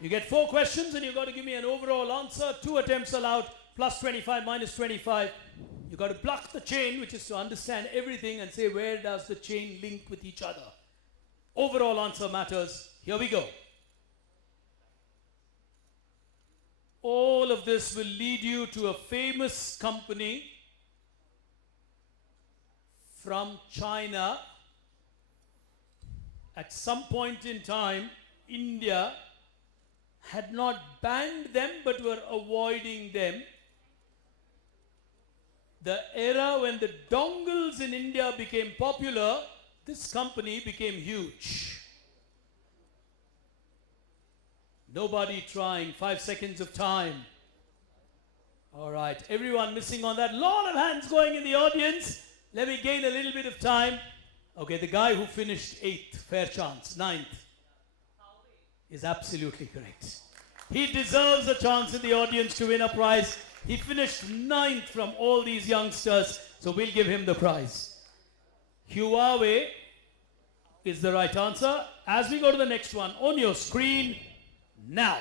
You get 4 questions and you've got to give me an overall answer. 2 attempts allowed, plus 25, minus 25. You've got to block the chain, which is to understand everything and say where does the chain link with each other. Overall answer matters. Here we go. All of this will lead you to a famous company from China. At some point in time, India had not banned them but were avoiding them. The era when the dongles in India became popular, this company became huge. Nobody trying. 5 seconds of time. All right, everyone missing on that. Lot of hands going in the audience. Let me gain a little bit of time. Okay, the guy who finished 8th, fair chance, 9th, is absolutely correct. He deserves a chance in the audience to win a prize. He finished 9th from all these youngsters, so we'll give him the prize. Huawei is the right answer. As we go to the next one, on your screen now.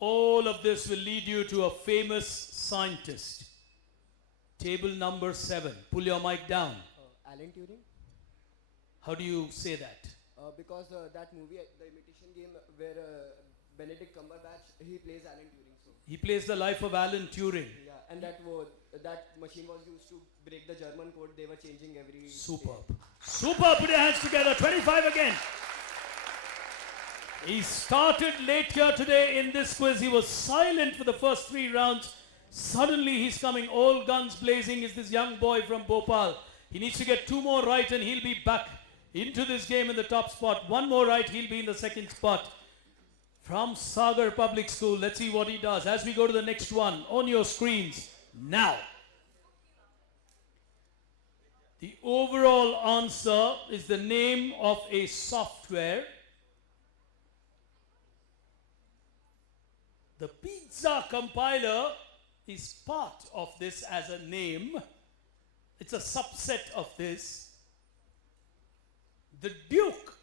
All of this will lead you to a famous scientist. Table number 7. Pull your mic down. Alan Turing, How do you say that? because that movie, The Imitation Game, where Benedict Cumberbatch, he plays Alan Turing. So He plays the life of Alan Turing. yeah, and that machine was used to break the German code. They were changing every. Superb. Superb. Put your hands together. 25 again. He started late here today in this quiz. He was silent for the first 3 rounds. Suddenly he's coming all guns blazing. Is this young boy from Bhopal. He needs to get 2 more right and he'll be back into this game in the top spot. 1 more right, he'll be in the second spot. From Sagar Public School. Let's see what he does as we go to the next one. On your screens now. The overall answer is the name of a software. The pizza compiler is part of this as a name. It's a subset of this. The Duke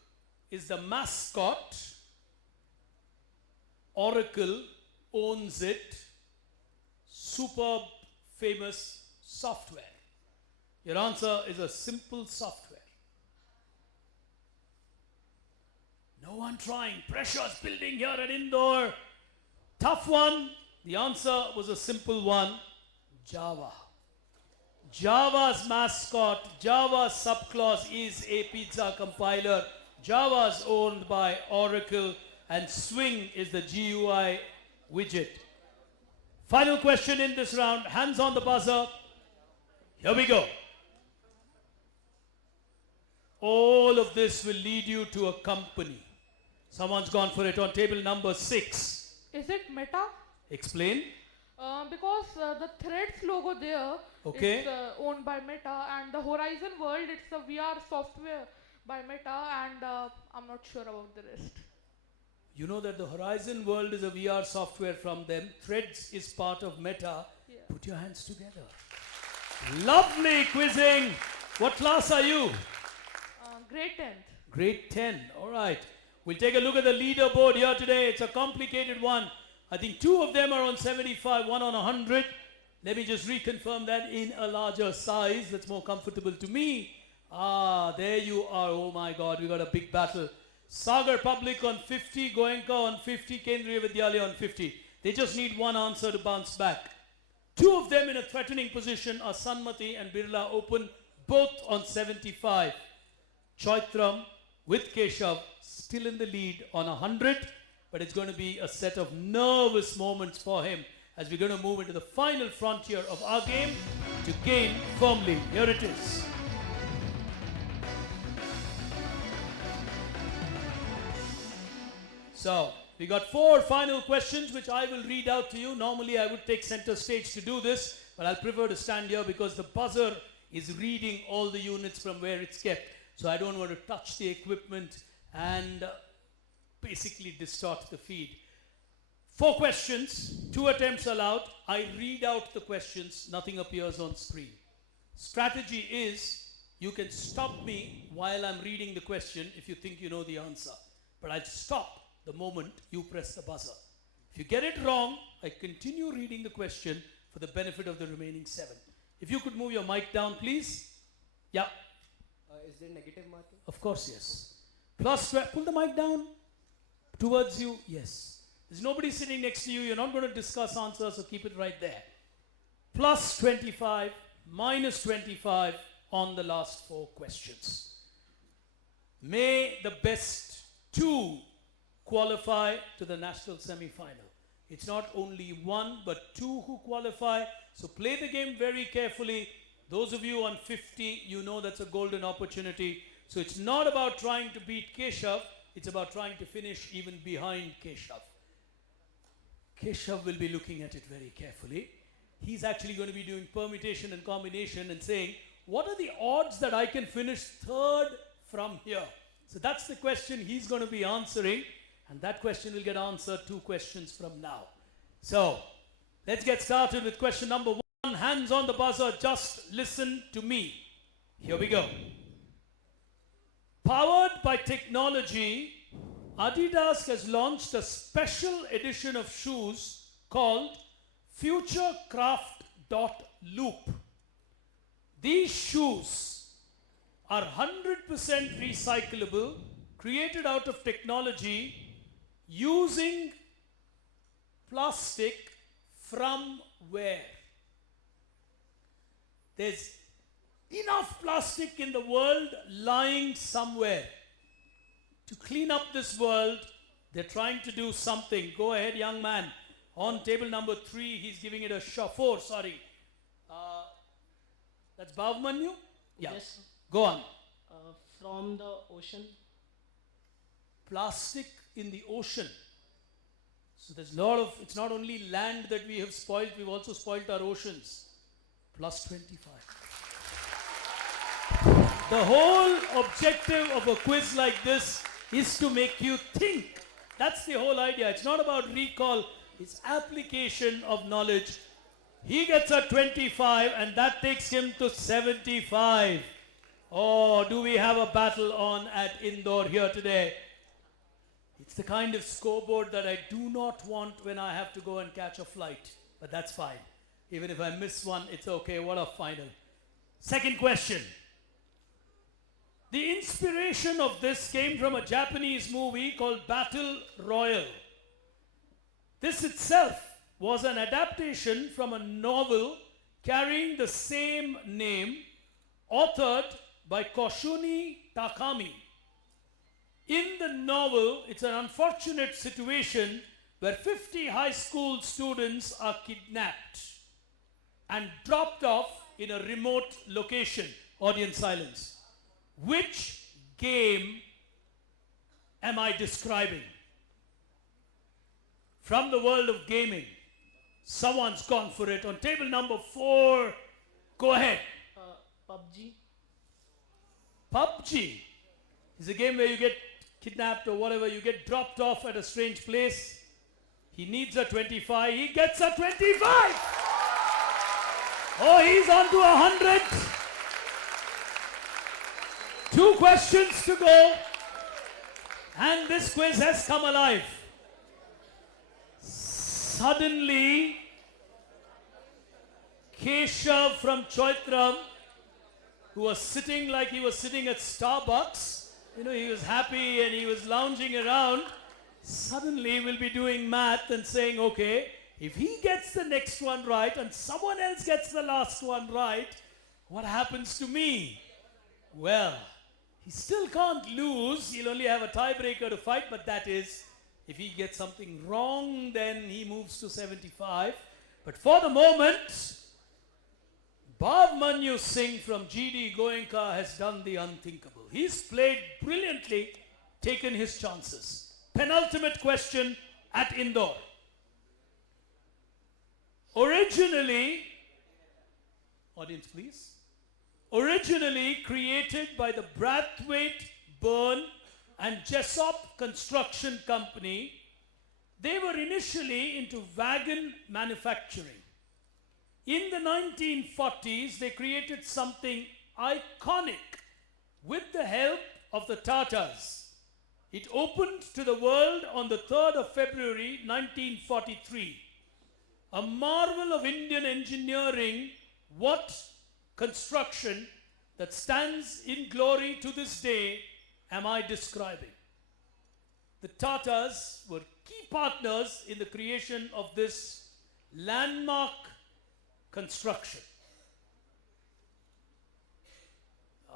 is the mascot. Oracle owns it. Superb, famous software. Your answer is a simple software. No one trying. Pressure's building here at Indore. Tough one. The answer was a simple one. Java. Java's mascot, Java's subclass is a pizza compiler. Java is owned by Oracle and Swing is the GUI widget. Final question in this round. Hands on the buzzer. Here we go. All of this will lead you to a company. Someone's gone for it on table number 6. Is it Meta? Explain. Because the Threads logo there Okay. is owned by Meta, and the Horizon World, it's a VR software by Meta, and I'm not sure about the rest. You know that the Horizon World is a VR software from them. Threads is part of Meta. Yeah. Put your hands together. Lovely quizzing. What class are you? Grade 10th. Grade 10. All right. We'll take a look at the leaderboard here today. It's a complicated one. I think 2 of them are on 75, 1 on 100. Let me just reconfirm that in a larger size. That's more comfortable to me. Ah, there you are. Oh my God, we got a big battle. Sagar Public on 50, Goenka on 50, Kendriya Vidyalaya on 50. They just need one answer to bounce back. 2 of them in a threatening position are Sanmati and Birla Open, both on 75. Chaitram with Keshav still in the lead on 100, but it's going to be a set of nervous moments for him as we're going to move into the final frontier of our game to gain firmly. Here it is. So, we got 4 final questions which I will read out to you. Normally I would take center stage to do this, but I'll prefer to stand here because the buzzer is reading all the units from where it's kept. So I don't want to touch the equipment and basically distort the feed. 4 questions, 2 attempts allowed. I read out the questions, nothing appears on screen. Strategy is you can stop me while I'm reading the question if you think you know the answer. But I'll stop the moment you press the buzzer. If you get it wrong, I continue reading the question for the benefit of the remaining 7. If you could move your mic down, please. Yeah. Is there negative marking? Of course, yes. Plus, pull the mic down towards you. Yes. There's nobody sitting next to you. You're not going to discuss answers, so keep it right there. Plus 25, minus 25 on the last 4 questions. May the best 2 qualify to the national semi-final. It's not only 1 but 2 who qualify. So play the game very carefully. Those of you on 50, you know that's a golden opportunity. So it's not about trying to beat Keshav. It's about trying to finish even behind Keshav. Keshav will be looking at it very carefully. He's actually going to be doing permutation and combination and saying, what are the odds that I can finish 3rd from here? So that's the question he's going to be answering, and that question will get answered 2 questions from now. So let's get started with question number 1. Hands on the buzzer, just listen to me. Here we go. Powered by technology, Adidas has launched a special edition of shoes called Futurecraft.Loop. These shoes are 100% recyclable, created out of technology using plastic from where? There's enough plastic in the world lying somewhere. To clean up this world, they're trying to do something. Go ahead, young man. On table number 3, he's giving it a 4, sorry. That's Bhavmanyu? Yeah. Yes. Go on. From the ocean. Plastic in the ocean. So there's a lot of, it's not only land that we have spoiled, we've also spoiled our oceans. Plus 25. The whole objective of a quiz like this is to make you think. That's the whole idea. It's not about recall, it's application of knowledge. He gets a 25 and that takes him to 75. Oh, do we have a battle on at Indore here today? It's the kind of scoreboard that I do not want when I have to go and catch a flight. But that's fine. Even if I miss one, it's okay. What a final. Second question. The inspiration of this came from a Japanese movie called Battle Royale. This itself was an adaptation from a novel carrying the same name, authored by Koshuni Takami. In the novel, it's an unfortunate situation where 50 high school students are kidnapped and dropped off in a remote location. Audience silence. Which game am I describing? From the world of gaming. Someone's gone for it. On table number 4, go ahead. PUBG. PUBG is a game where you get kidnapped or whatever, you get dropped off at a strange place. He needs a 25. He gets a 25. Oh, he's on to 100. 2 questions to go. And this quiz has come alive. Suddenly, Keshav from Choitram, who was sitting like he was sitting at Starbucks, you know, he was happy and he was lounging around, suddenly will be doing math and saying, okay, if he gets the next one right and someone else gets the last one right, what happens to me? Well, he still can't lose. He'll only have a tiebreaker to fight, but that is, if he gets something wrong, then he moves to 75. But for the moment, Bhavmanyu Singh from GD Goenka has done the unthinkable. He's played brilliantly, taken his chances. Penultimate question at Indore. Originally, audience please, originally created by the Brathwaite, Byrne and Jessop Construction Company, they were initially into wagon manufacturing. In the 1940s, they created something iconic with the help of the Tatars. It opened to the world on the 3rd of February 1943. A marvel of Indian engineering, what construction that stands in glory to this day am I describing? The Tatars were key partners in the creation of this landmark construction.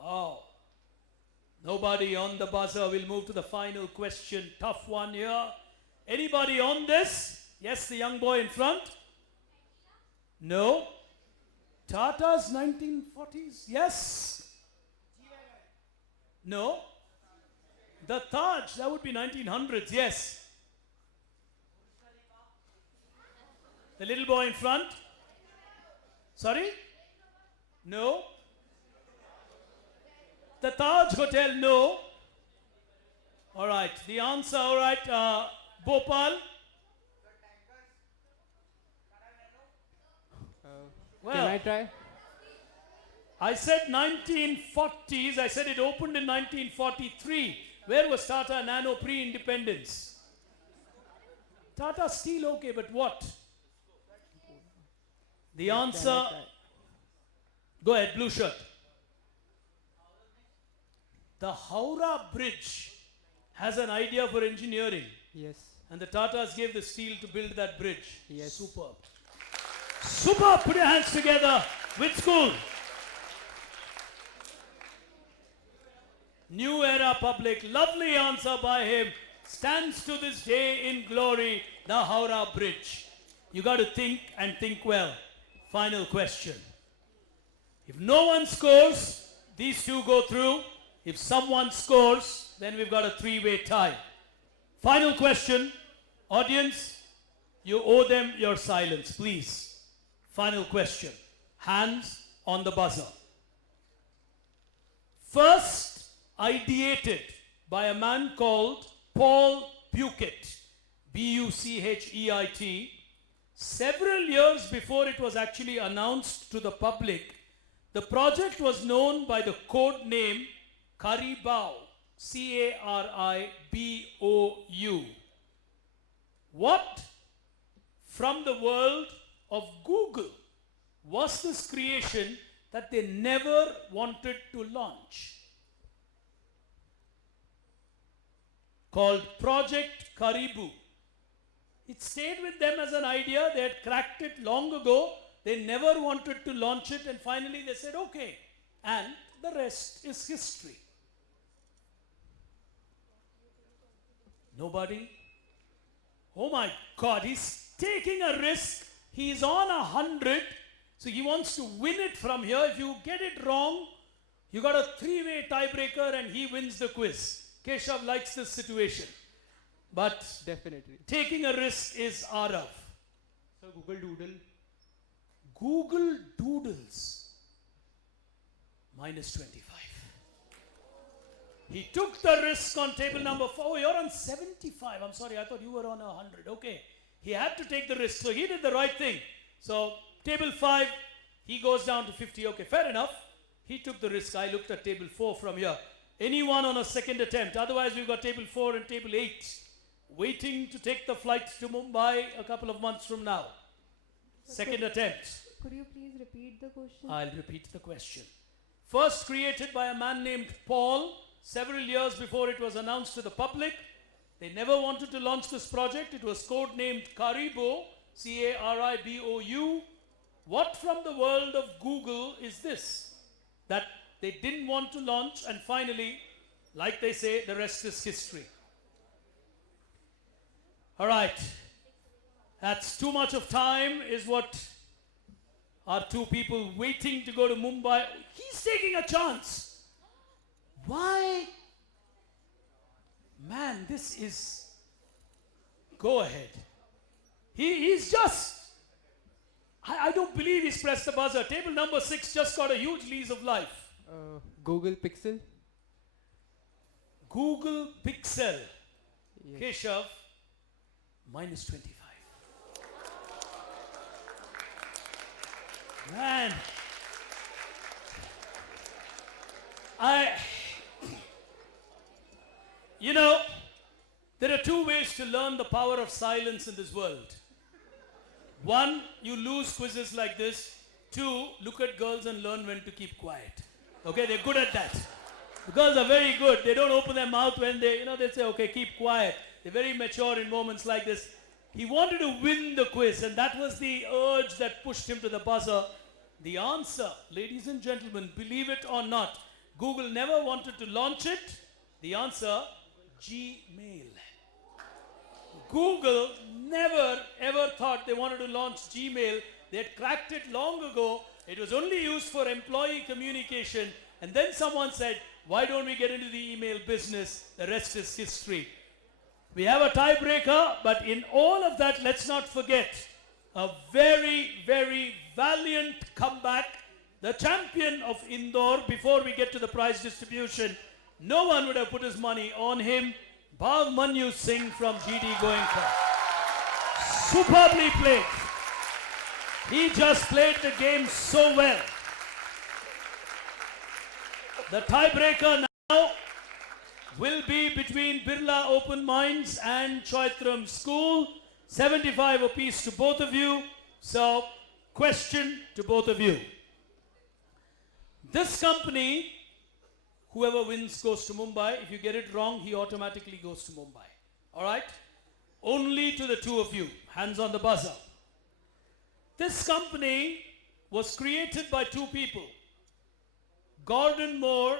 Oh, nobody on the buzzer. Will move to the final question. Tough one here. Anybody on this? Yes, the young boy in front. No. Tata's 1940s? Yes. No. The Taj, that would be 1900s, yes. The little boy in front? Sorry? No. The Taj Hotel, no. All right, the answer, all right, Bhopal. Well, Can I try? I said 1940s. I said it opened in 1943. Where was Tata Nano pre-independence? Tata Steel, okay, but what? The answer. Go ahead, blue shirt. The Howrah Bridge has an idea for engineering. Yes. And the Tatas gave the steel to build that bridge. Yes. Superb. Superb. Put your hands together. Which school? New Era Public. Lovely answer by him. Stands to this day in glory. The Howrah Bridge. You got to think and think well. Final question. If no one scores, these two go through. If someone scores, then we've got a three-way tie. Final question. Audience, you owe them your silence, please. Final question. Hands on the buzzer. First ideated by a man called Paul Buchheit, Bucheit, several years before it was actually announced to the public. The project was known by the code name Caribou, C-A-R-I-B-O-U. What from the world of Google was this creation that they never wanted to launch? Called Project Caribou. It stayed with them as an idea. They had cracked it long ago. They never wanted to launch it, and finally they said, okay. And the rest is history. Nobody? Oh my God, he's taking a risk. He's on 100, so he wants to win it from here. If you get it wrong, you got a three-way tiebreaker and he wins the quiz. Keshav likes this situation. But Definitely. taking a risk is Arav. So Google Doodle. Google Doodles. Minus 25. He took the risk on table number 4. Oh, you're on 75. I'm sorry, I thought you were on 100. Okay. He had to take the risk. So he did the right thing. So table 5, he goes down to 50. Okay, fair enough. He took the risk. I looked at table 4 from here. Anyone on a second attempt? Otherwise, we've got table 4 and table 8 waiting to take the flight to Mumbai a couple of months from now. Second attempt. Could you please repeat the question? I'll repeat the question. First created by a man named Paul several years before it was announced to the public. They never wanted to launch this project. It was codenamed Caribou, C-A-R-I-B-O-U. What from the world of Google is this that they didn't want to launch, and finally, like they say, the rest is history. All right. That's too much of time is what our two people waiting to go to Mumbai. He's taking a chance. Why? Man, this is... Go ahead. He's just... I don't believe he's pressed the buzzer. Table number 6 just got a huge lease of life. Google Pixel. Google Pixel. Yes. Keshav, minus 25. Man. You know, there are two ways to learn the power of silence in this world. One, you lose quizzes like this. Two, look at girls and learn when to keep quiet. Okay, they're good at that. The girls are very good. They don't open their mouth when they say, okay, keep quiet. They're very mature in moments like this. He wanted to win the quiz, and that was the urge that pushed him to the buzzer. The answer, ladies and gentlemen, believe it or not, Google never wanted to launch it. The answer, Gmail. Google never ever thought they wanted to launch Gmail. They had cracked it long ago. It was only used for employee communication. And then someone said, why don't we get into the email business? The rest is history. We have a tiebreaker, but in all of that, let's not forget a very, very valiant comeback. The champion of Indore, before we get to the prize distribution, no one would have put his money on him. Bhavmanyu Singh from GD Goenka. Superbly played. He just played the game so well. The tiebreaker now will be between Birla Open Minds and Chaitram School. 75 apiece to both of you. So, question to both of you. This company, whoever wins goes to Mumbai. If you get it wrong, he automatically goes to Mumbai. All right? Only to the two of you. Hands on the buzzer. This company was created by two people, Gordon Moore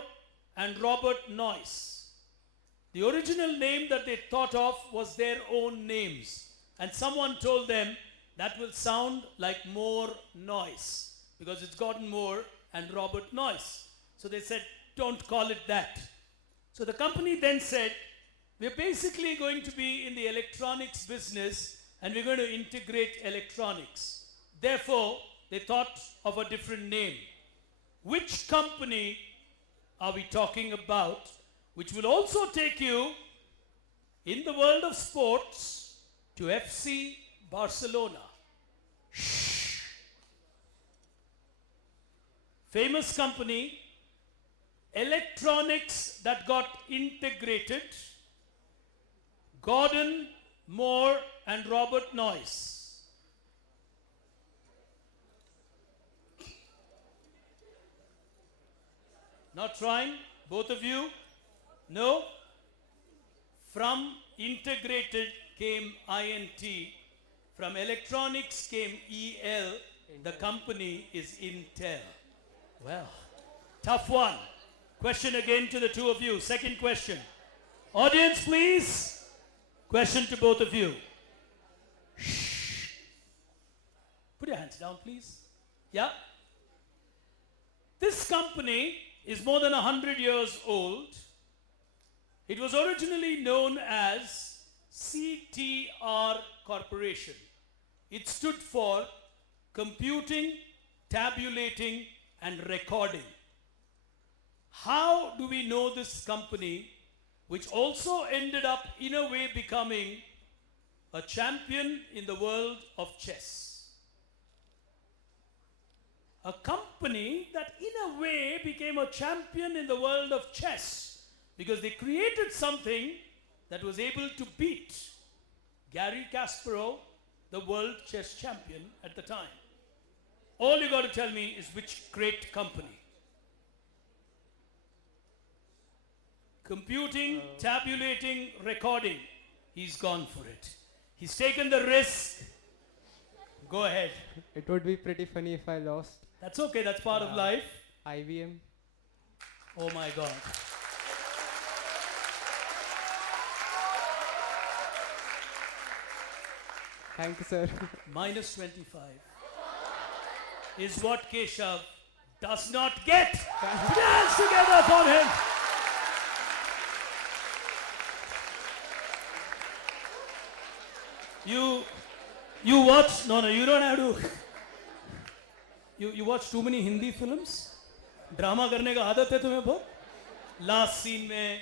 and Robert Noyce. The original name that they thought of was their own names. And someone told them that will sound like more noise because it's Gordon Moore and Robert Noyce. So they said, don't call it that. So the company then said, we're basically going to be in the electronics business and we're going to integrate electronics. Therefore, they thought of a different name. Which company are we talking about, which will also take you in the world of sports to FC Barcelona? Shh. Famous company, electronics that got integrated, Gordon Moore and Robert Noyce. Not trying? Both of you? No? From integrated came INT. From electronics came EL. The company is Intel. Well, tough one. Question again to the two of you. Second question. Audience, please. Question to both of you. Shh. Put your hands down, please. Yeah? This company is more than 100 years old. It was originally known as CTR Corporation. It stood for Computing, Tabulating and Recording. How do we know this company, which also ended up in a way becoming a champion in the world of chess? A company that in a way became a champion in the world of chess because they created something that was able to beat Garry Kasparov, the world chess champion at the time. All you got to tell me is which great company. Computing, tabulating, recording. He's gone for it. He's taken the risk. Go ahead. It would be pretty funny if I lost. That's okay, that's part of life. IBM. Oh my God. Thank you, sir. Minus 25 is what Keshav does not get. Put your hands together for him. You watch, no, you don't have to. You watch too many Hindi films? Drama करने का आदत है तुम्हें बहुत? Last scene में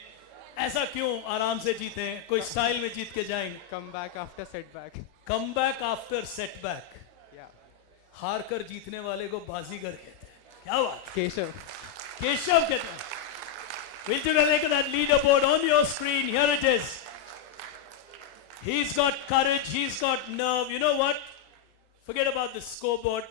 ऐसा क्यों आराम से जीते हैं? कोई स्टाइल में जीत के जाएंगे? Come back after setback. Come back after setback. Yeah. हार कर जीतने वाले को बाजीगर कहते हैं. क्या बात? Keshav. Keshav कहते हैं. We'll take a look at that leaderboard on your screen. Here it is. He's got courage. He's got nerve. You know what? Forget about the scoreboard.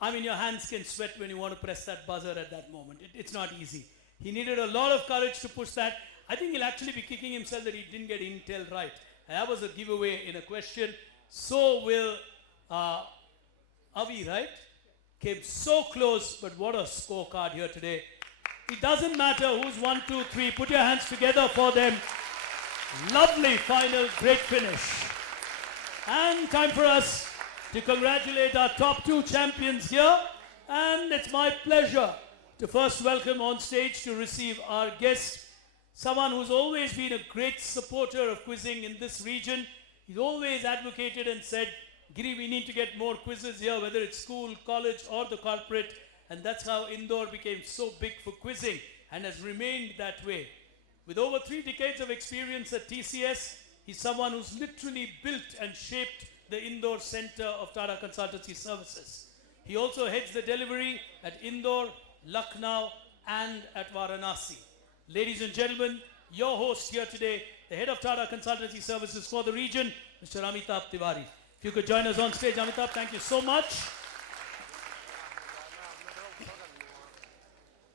I mean, your hands can sweat when you want to press that buzzer at that moment. It's not easy. He needed a lot of courage to push that. I think he'll actually be kicking himself that he didn't get Intel right. And that was a giveaway in a question. So will Avi, right? Came so close, but what a scorecard here today. It doesn't matter who's 1, 2, 3. Put your hands together for them. Lovely final, great finish. And time for us to congratulate our top two champions here. And it's my pleasure to first welcome on stage to receive our guest, someone who's always been a great supporter of quizzing in this region. He's always advocated and said, Giri, we need to get more quizzes here, whether it's school, college, or the corporate. And that's how Indore became so big for quizzing and has remained that way. With over 3 decades of experience at TCS, he's someone who's literally built and shaped the Indore Center of Tata Consultancy Services. He also heads the delivery at Indore, Lucknow, and at Varanasi. Ladies and gentlemen, your host here today, the head of Tata Consultancy Services for the region, Mr. Amitabh Tiwari. If you could join us on stage, Amitabh, thank you so much.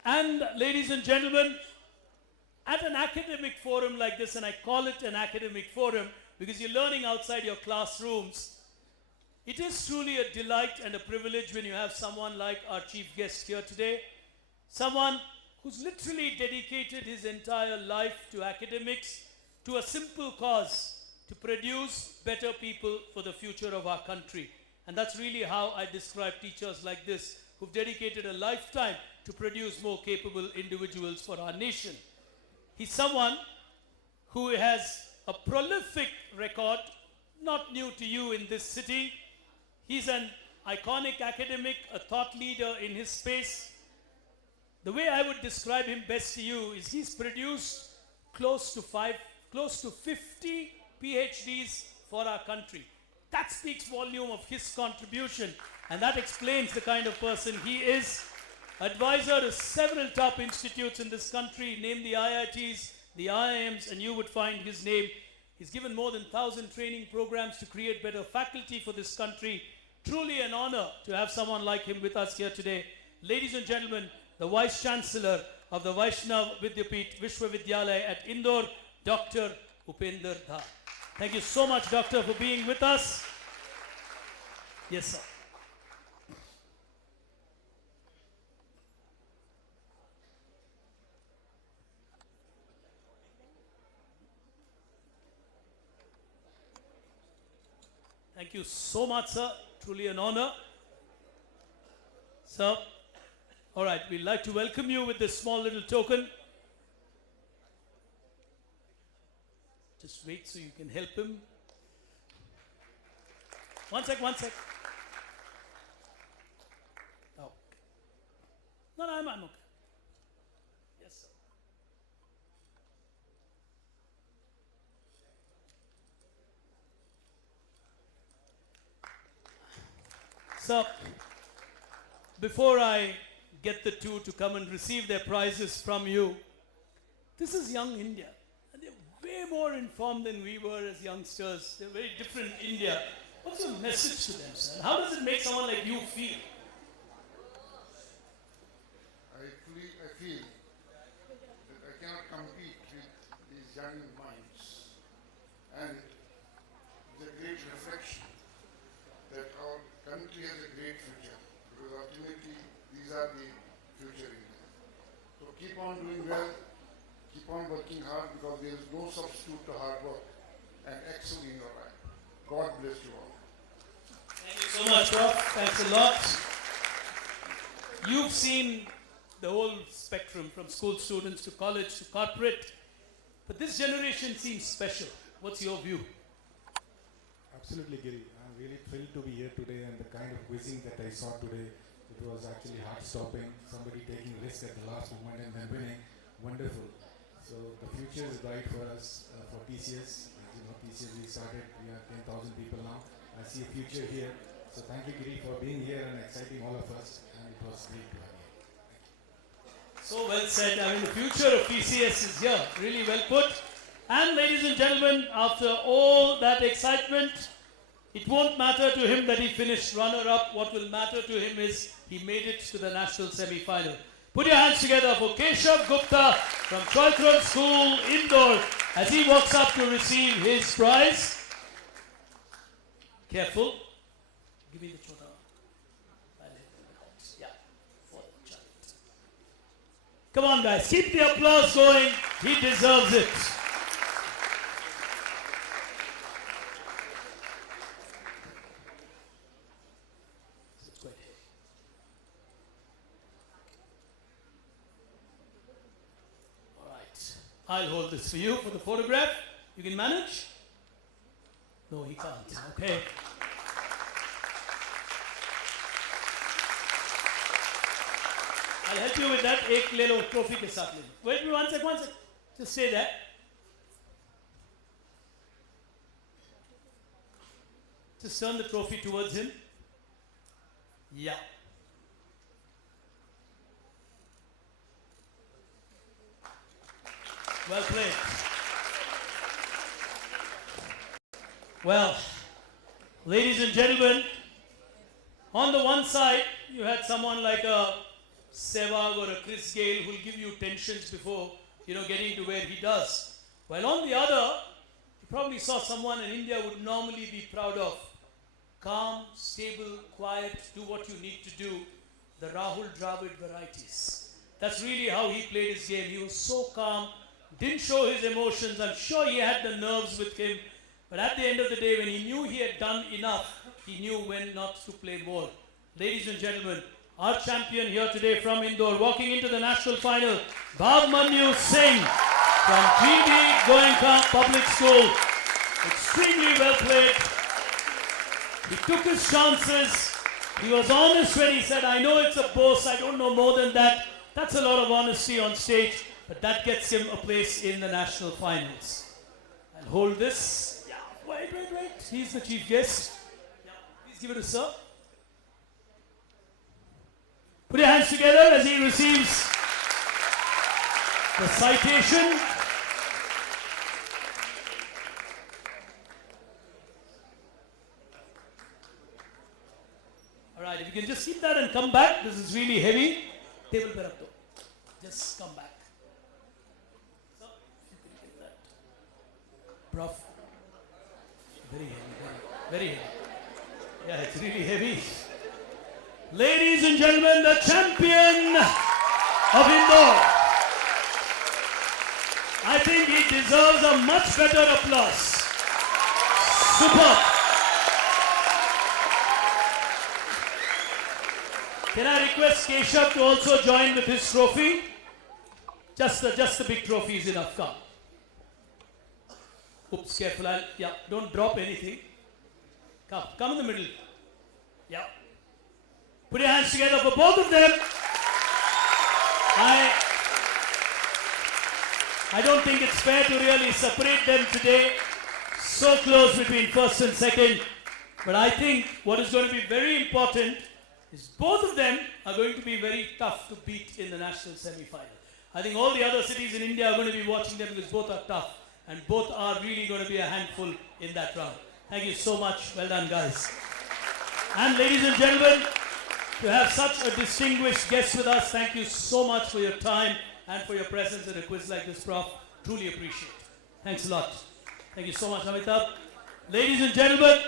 And ladies and gentlemen, at an academic forum like this, and I call it an academic forum because you're learning outside your classrooms, it is truly a delight and a privilege when you have someone like our chief guest here today, someone who's literally dedicated his entire life to academics, to a simple cause, to produce better people for the future of our country. And that's really how I describe teachers like this, who've dedicated a lifetime to produce more capable individuals for our nation. He's someone who has a prolific record, not new to you in this city. He's an iconic academic, a thought leader in his space. The way I would describe him best to you is he's produced close to 50 PhDs for our country. That speaks volume of his contribution, and that explains the kind of person he is. Advisor to several top institutes in this country, name the IITs, the IIMs, and you would find his name. He's given more than 1,000 training programs to create better faculty for this country. Truly an honor to have someone like him with us here today. Ladies and gentlemen, the Vice Chancellor of the Vaishnav Vidyapith Vishwavidyalaya at Indore, Dr. Upender Dha. Thank you so much, Doctor, for being with us. Yes, sir. Thank you so much, sir. Truly an honor. Sir, all right, we'd like to welcome you with this small little token. Just wait so you can help him. One sec. Oh. No, I'm okay. Yes, sir. So, before I get the two to come and receive their prizes from you, this is young India. And they're way more informed than we were as youngsters. They're very different India. What's your message to them, sir? How does it make someone like you feel? I feel that I cannot compete with these young minds. And the great reflection that our country has a great future, because ultimately these are the future India. So keep on doing well, keep on working hard, because there is no substitute to hard work, and excel in your life. God bless you all. Thank you so much, Prof. Thanks a lot. You've seen the whole spectrum from school students to college to corporate, but this generation seems special. What's your view? Absolutely, Giri. I'm really thrilled to be here today, and the kind of quizzing that I saw today, it was actually heart-stopping. Somebody taking risk at the last moment and then winning. Wonderful. So the future is bright for us, for TCS. As you know, TCS, we have 10,000 people now. I see a future here. So thank you, Giri, for being here and exciting all of us. And it was great to have you. So well said. I mean, the future of TCS is here. Really well put. And ladies and gentlemen, after all that excitement, it won't matter to him that he finished runner-up. What will matter to him is he made it to the national semi-final. Put your hands together for Keshav Gupta from Choitron School, Indore, as he walks up to receive his prize. Careful. Give me the chota. Yeah. Come on, guys. Keep the applause going. He deserves it. I'll hold this for you for the photograph. You can manage? No, he can't. Okay. I'll help you with that. Ek le lo, trophy ke saath le lo. Wait, one sec. Just say that. Just turn the trophy towards him. Yeah. Well played. Well, ladies and gentlemen, on the one side, you had someone like a Sehwag or a Chris Gale who will give you tensions before, getting to where he does. While on the other, you probably saw someone in India would normally be proud of. Calm, stable, quiet, do what you need to do. The Rahul Dravid varieties. That's really how he played his game. He was so calm, didn't show his emotions. I'm sure he had the nerves with him. But at the end of the day, when he knew he had done enough, he knew when not to play more. Ladies and gentlemen, our champion here today from Indore, walking into the national final, Bhavmanyu Singh from GD Goenka Public School. Extremely well played. He took his chances. He was honest when he said, I know it's a boast, I don't know more than that. That's a lot of honesty on stage, but that gets him a place in the national finals. I'll hold this. Yeah, wait. He's the chief guest. Yeah, please give it to sir. Put your hands together as he receives the citation. Alright, if you can just keep that and come back. This is really heavy. Table per up though. Just come back. So, if you can get that. Prof. Very heavy, very heavy. Yeah, it's really heavy. Ladies and gentlemen, the champion of Indore. I think he deserves a much better applause. Superb. Can I request Keshav to also join with his trophy? Just the big trophy is enough. Come. Oops, careful. Yeah, don't drop anything. Come in the middle. Yeah. Put your hands together for both of them. I don't think it's fair to really separate them today. So close between first and second. But I think what is going to be very important is both of them are going to be very tough to beat in the national semi-final. I think all the other cities in India are going to be watching them because both are tough and both are really going to be a handful in that round. Thank you so much. Well done, guys. And ladies and gentlemen, to have such a distinguished guest with us, thank you so much for your time and for your presence at a quiz like this, Prof. Truly appreciate it. Thanks a lot. Thank you so much, Amitabh. Ladies and gentlemen,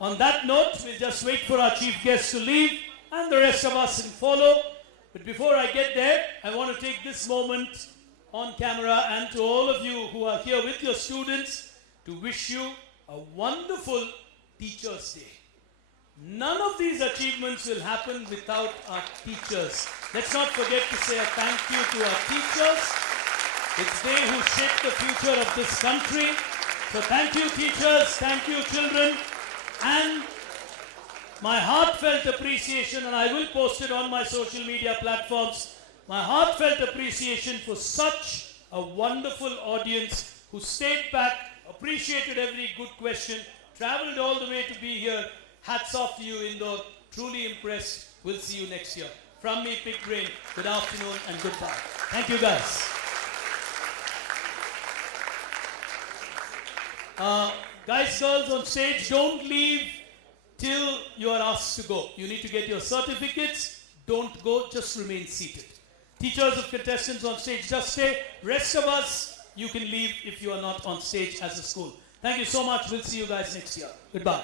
on that note, we'll just wait for our chief guest to leave and the rest of us will follow. But before I get there, I want to take this moment on camera and to all of you who are here with your students to wish you a wonderful Teachers' Day. None of these achievements will happen without our teachers. Let's not forget to say a thank you to our teachers. It's they who shape the future of this country. So thank you, teachers. Thank you, children. And my heartfelt appreciation, and I will post it on my social media platforms, my heartfelt appreciation for such a wonderful audience who stayed back, appreciated every good question, traveled all the way to be here. Hats off to you, Indore. Truly impressed. We'll see you next year. From me, Pick Brain, good afternoon and goodbye. Thank you, guys. Guys, girls on stage, don't leave till you are asked to go. You need to get your certificates. Don't go, just remain seated. Teachers of contestants on stage, just stay. Rest of us, you can leave if you are not on stage as a school. Thank you so much. We'll see you guys next year. Goodbye.